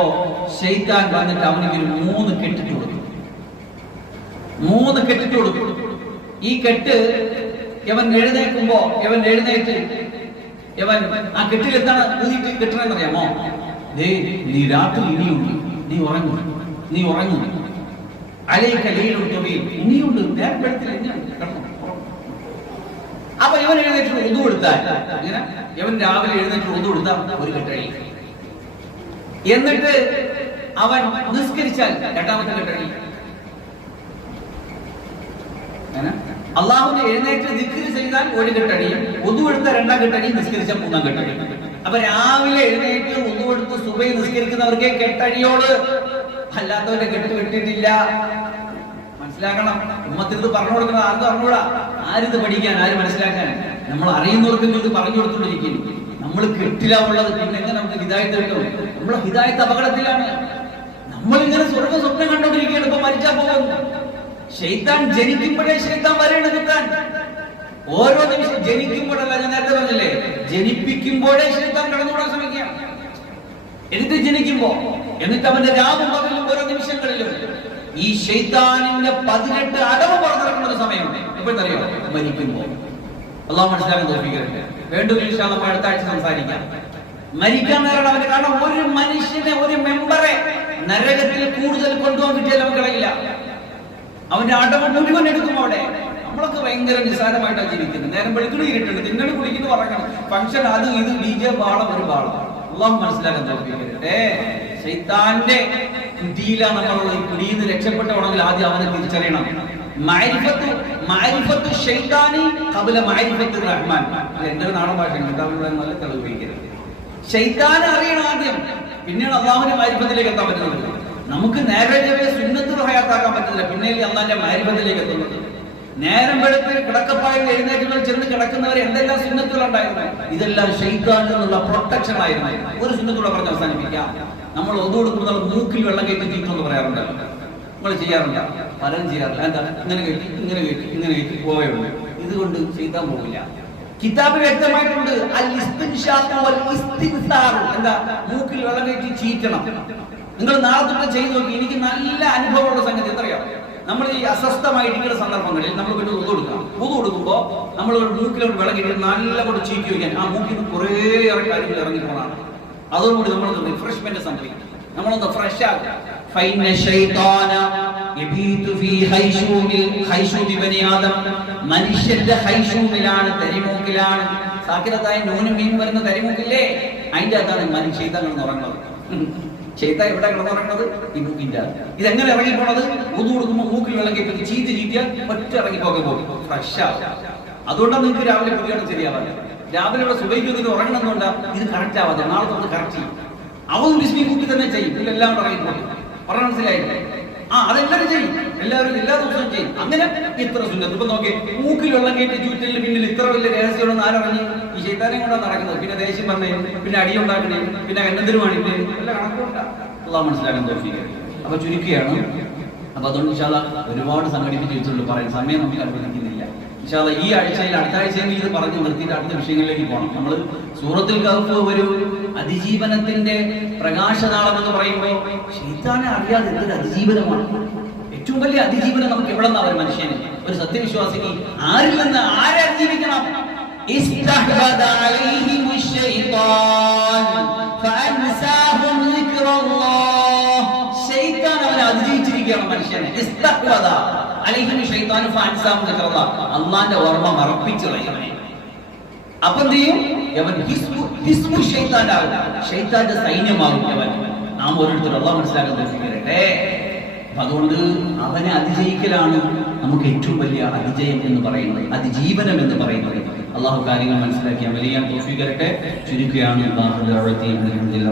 ശൈത്താൻ വന്നിട്ട് അവനിക്ക് ഒരു 3 കെട്ടിട്ട് കൊടുക്കും. 3 കെട്ടിട്ട് കൊടുക്കും. ഈ കെട്ട് ഇവൻ എഴുന്നേൽക്കുമ്പോ, ഇവൻ എഴുന്നേറ്റ് ഇവൻ ആ കെട്ടിലെത്താണ് ഊതിയിട്ട് കെട്ടണമെന്നറിയാമോ? നീ രാത്രി ഇനിയുണ്ട്, നീ ഉറങ്ങും, നീ ഉറങ്ങും, ഇനിയുണ്ട്, അപ്പൊ ഇവൻ എഴുന്നേറ്റ് ഒന്നു കൊടുത്താൽ, ഇങ്ങനെ ഇവൻ രാവിലെ എഴുന്നേറ്റ് ഒന്നു കൊടുത്താൽ ഒരു കെട്ടഴി. എന്നിട്ട് അവൻ നിസ്കരിച്ചാൽ രണ്ടാമത്തെ കെട്ടഴി. അള്ളാഹുവിനെ എഴുന്നേറ്റ് ദിക്ർ ചെയ്താൽ ഒരു കെട്ടടി, ഒന്നു എടുത്ത 2ാം കെട്ടടി, നിസ്കരിച്ചാൽ 3ാം കെട്ടടി. അപ്പൊ രാവിലെ എഴുന്നേറ്റ് ഒന്നു എടുത്ത് സുബഹി നിസ്കരിക്കുന്നവർക്ക് കെട്ടടിയോട്, അല്ലാത്തവരെ കെട്ട് വിട്ടിട്ടില്ല. മനസ്സിലാക്കണം. ഉമ്മത്തിനത് പറഞ്ഞു കൊടുക്കണം. ആർക്കും അറിഞ്ഞൂടാ, ആരിത് പഠിക്കാൻ, ആര് മനസ്സിലാക്കാൻ? നമ്മൾ അറിയുന്നവർക്ക് ഇത് പറഞ്ഞു കൊടുത്തോണ്ടിരിക്കുന്നു. നമ്മൾ കെട്ടിലാവുള്ളത്, പിന്നെ എങ്ങനെ നമുക്ക് ഹിദായത്ത് കിട്ടും? നമ്മളെ ഹിദായത്ത് അപകടത്തിലാണ്. നമ്മളിങ്ങനെ സ്വപ്നം കണ്ടോണ്ടിരിക്കുകയാണ്. ഇപ്പൊ മരിച്ചാൽ പോകുന്നു. ശൈത്താൻ ജനിക്കുമ്പോഴേ ശൈത്താൻ വരെയാണ് കിട്ടാൻ. ഓരോ നിമിഷം ജനിക്കുമ്പോഴല്ല, ഞാൻ നേരത്തെ പറഞ്ഞില്ലേ, ജനിപ്പിക്കുമ്പോഴേ ശൈത്താൻ കടന്നുകൂടാൻ ശ്രമിക്കുകയാണ്. എന്നിട്ട് ജനിക്കുമ്പോ, എന്നിട്ട് അവന്റെ രാവും പകലും ഓരോ നിമിഷങ്ങളിലും ഈ ശൈത്താനിന്റെ 18 അടവ് പുറത്തിറക്കുന്ന ഒരു സമയമുണ്ട്. എപ്പോഴറിയോ? മരിക്കുമ്പോ. അള്ളാഹു മനസ്സിലാക്കാൻ തോന്നിക്കട്ടെ. വീണ്ടും ഇൻഷാ അല്ലാഹ് അടുത്ത ആഴ്ച സംസാരിക്കാം. മരിക്കാൻ നേരം അവന്, കാരണം ഒരു മനുഷ്യനെ, ഒരു മെമ്പറെ നരകത്തിൽ കൂടുതൽ കൊണ്ടുപോകാൻ കിട്ടിയാൽ നമുക്ക് കളയില്ല. അവന്റെ അടവ് മുഴുവൻ എടുക്കും. അവിടെ നമ്മളൊക്കെ ഭയങ്കര നിസ്സാരമായിട്ടാണ് ജീവിക്കുന്നത്. നേരം വെളുക്കണ ഇരുട്ടുണ്ട്, തിന്നണ കുടിക്കുന്നു, പറയണം, ഫംഗ്ഷൻ, അത് ഇത്, DJ, ബാളം, ഒരു ബാളം. അള്ളാഹു മനസ്സിലാക്കാൻ തോന്നിക്കട്ടെ. ശൈത്താന്റെ പിടിയിലാണ് നമ്മളുള്ള. ഈ പിടിയിൽ നിന്ന് രക്ഷപ്പെട്ടവണെങ്കിൽ ആദ്യം അവനെ തിരിച്ചറിയണം. മഅരിഫത്തു ശൈത്താനി ഖബല മഅരിഫത്തു റഹ്മാൻ. എന്റെ നാടൻ ഭാഷയാണ്, നല്ല തെളിവ് ഉപയോഗിക്കരുത്. ശൈത്താനെ അറിയണം ആദ്യം, പിന്നെയാണ് അള്ളാഹുവിന്റെ മഅരിഫത്തിലേക്ക് എത്താൻ പറ്റുന്നത്. നമുക്ക് നേരെ സുന്നത്ത് ഹയാത്താക്കാൻ പറ്റില്ല, പിന്നെ അള്ളാന്റെ മഅരിഫത്തിലേക്ക് എത്തുന്നത്. നേരം വെളുത്ത് കിടക്കപ്പായിൽ എഴുന്നേറ്റുകൾ ചെന്ന് കിടക്കുന്നവരെ എന്തെല്ലാം സുന്നത്തുകൾ ഉണ്ടായിരുന്നു? ഇതെല്ലാം ശൈത്താനിൽ നിന്നുള്ള പ്രൊട്ടക്ഷൻ ആയിരുന്നു. ഒരു സുന്നത്തൂടെ പറഞ്ഞ് അവസാനിപ്പിക്കാം. നമ്മൾ ഒന്നു കൊടുക്കുമ്പോൾ നമ്മൾ മൂക്കിൽ വെള്ളം കയറ്റി തീറ്റെന്ന് പറയാറുണ്ടല്ലോ. നമ്മൾ ചെയ്യാറുണ്ട്, പലരും ചെയ്യാറില്ല. എന്താ? ഇങ്ങനെ കയറ്റി, ഇങ്ങനെ കയറ്റി, ഇങ്ങനെ കയറ്റി പോവുകയുള്ളൂ. ഇതുകൊണ്ട് ശൈത്താൻ പോകില്ല. കിതാബിൽ വ്യക്തമായിട്ടുണ്ട്, എന്താ? മൂക്കിൽ വെള്ളം കയറ്റി ചീറ്റണം. നിങ്ങൾ നാളെ തൊട്ട് ചെയ്ത് നോക്കി. എനിക്ക് നല്ല അനുഭവമുള്ള സംഗതി എത്രയോ, നമ്മൾ ഈ അസ്വസ്ഥമായിരിക്കുന്ന സന്ദർഭങ്ങളിൽ നമ്മൾ പിന്നെ ഉതു കൊടുക്കാം. ഉതു കൊടുക്കുമ്പോൾ നമ്മൾ മൂക്കിലോട്ട് വെള്ളം കയറ്റി നല്ല കൊണ്ട് ചീറ്റി വയ്ക്കാൻ, ആ മൂക്കിൽ നിന്ന് കുറേയേറെ കാര്യങ്ങൾ ഇറങ്ങി പോകണം. അതോടുകൂടി നമ്മൾ റിഫ്രഷ്മെന്റ് സംഭവിക്കും, നമ്മളൊന്ന് ഫ്രഷ് ആകും. മനുഷ്യന്റെ ഹൈഷൂമിലാണ്, തരിമൂക്കിലാണ്. സാക്കിറത്തായ നൂനും മീനും വരുന്ന തരിമൂക്കില്ലേ, അതിന്റെ അകത്താണ് മനുഷ്യ ഉറങ്ങുന്നത്. ശൈത്താൻ എവിടെ കിടന്നുറങ്ങുന്നത്? ഈ മൂക്കിന്റെ. ഇതെങ്ങനെ ഇറങ്ങിപ്പോണത്? ഊതു കൊടുക്കുമ്പോൾ മൂക്കിൽ വെള്ളം കയറ്റി ചീറ്റ് ചീറ്റിയാൽ ഒറ്റ ഇറങ്ങിപ്പോകെ പോകും, ഫ്രഷ് ആവും. അതുകൊണ്ടാണ് നിങ്ങൾക്ക് രാവിലെ പുതിയാണ് ശരിയാവാതെ. രാവിലെ ഇവിടെ സുബഹിക്ക് ഉറങ്ങണമെന്നുണ്ടാ ഇത് കറക്റ്റ് ആവാതെ. നാളെ തൊട്ട് കറക്റ്റ് ചെയ്യും. അവൻ ബിസ്മി കൂട്ടി തന്നെ ചെയ്യും. ഇതിലെല്ലാം ഇറങ്ങിപ്പോകും. പറഞ്ഞ മനസ്സിലായില്ലേ? അതെല്ലാവരും ചെയ്യും, എല്ലാവരും എല്ലാ ദിവസവും ചെയ്യും. അങ്ങനെ ഇത്ര സുന്നത്ത്. ഇപ്പൊ നോക്കി, മൂക്കിൽ വെള്ളം കയറ്റി ചൂറ്റലിന് പിന്നിൽ ഇത്ര വലിയ രഹസ്യമുണ്ടെന്ന് ആരറിഞ്ഞു? ഈ ശൈത്താനെ കൊണ്ടാണ് നടക്കുന്നത്. പിന്നെ ദേഷ്യം പറഞ്ഞേ, പിന്നെ അടിയുണ്ടാക്കണേ, പിന്നെ എന്തെങ്കിലും കാണിക്കണേ, എല്ലാം കണക്കുണ്ടാ. അള്ളാഹു മനസ്സിലാക്കാൻ തോന്നിക്കുക. അപ്പൊ ചുരുക്കുകയാണ്. അപ്പൊ അതുകൊണ്ട് ഇൻഷാ അല്ലാഹ് ഒരുപാട് സംഘടിപ്പിച്ച് വെച്ചുള്ളൂ പറയാൻ സമയം നമുക്ക് അനുവദിക്കുന്നില്ല. ഈ ആഴ്ചയിൽ അടുത്ത ആഴ്ചയിൽ ഇത് പറഞ്ഞു നിർത്തിയിട്ട് അടുത്ത വിഷയങ്ങളിലേക്ക് പോകണം. നമ്മൾ സൂറത്തുൽ കഹ്ഫ് ഒരു അതിജീവനത്തിന്റെ പ്രകാശനാളം എന്ന് പറയുമ്പോൾ ശൈത്താനെ അറിയാതെ എന്തൊരു അതിജീവനമാണ്. ഏറ്റവും വലിയ അതിജീവനം നമുക്ക് എവിടെ നിന്നാ ഒരു മനുഷ്യന്, ഒരു സത്യവിശ്വാസിക്ക് ആരിൽ നിന്ന് ആരെ അതിജീവിക്കണം? ഇസ്തഹ്വദ അലൈഹിമുശ് ശൈത്താൻ ഫഅൻസാഹും ദിക്റല്ലാഹ്. ശൈത്താൻ അവനെ അതിജീവിച്ചിരിക്കുകയാണ് മനുഷ്യനെ. ഇസ്തഹ്വദ അലൈഹിമുശ് ശൈത്താൻ ഫഅൻസാഹും ദിക്റല്ലാഹ്. അല്ലാഹുവിന്റെ ഓർമ്മ മറപ്പിച്ചു കളയുന്നു. അപ്പോൾ എന്ത് ചെയ്യും? അവൻ ഹിസ്ബു ശൈത്താനാകും, ശൈത്താന്റെ സൈന്യമാകും അവൻ. നാം ഓരോരുത്തരും അല്ലാഹ് മനസ്സിലാക്കാൻ തരട്ടെ. അതുകൊണ്ട് അവനെ അതിജയിക്കലാണ് നമുക്ക് ഏറ്റവും വലിയ അതിജയം എന്ന് പറയുന്നത്, അതിജീവനം എന്ന് പറയുന്നത്. അള്ളാഹു കാര്യങ്ങൾ മനസ്സിലാക്കി അമലിയാൻ തൗഫീഖ് തരട്ടെ. ചുരുക്കുകയാണ്.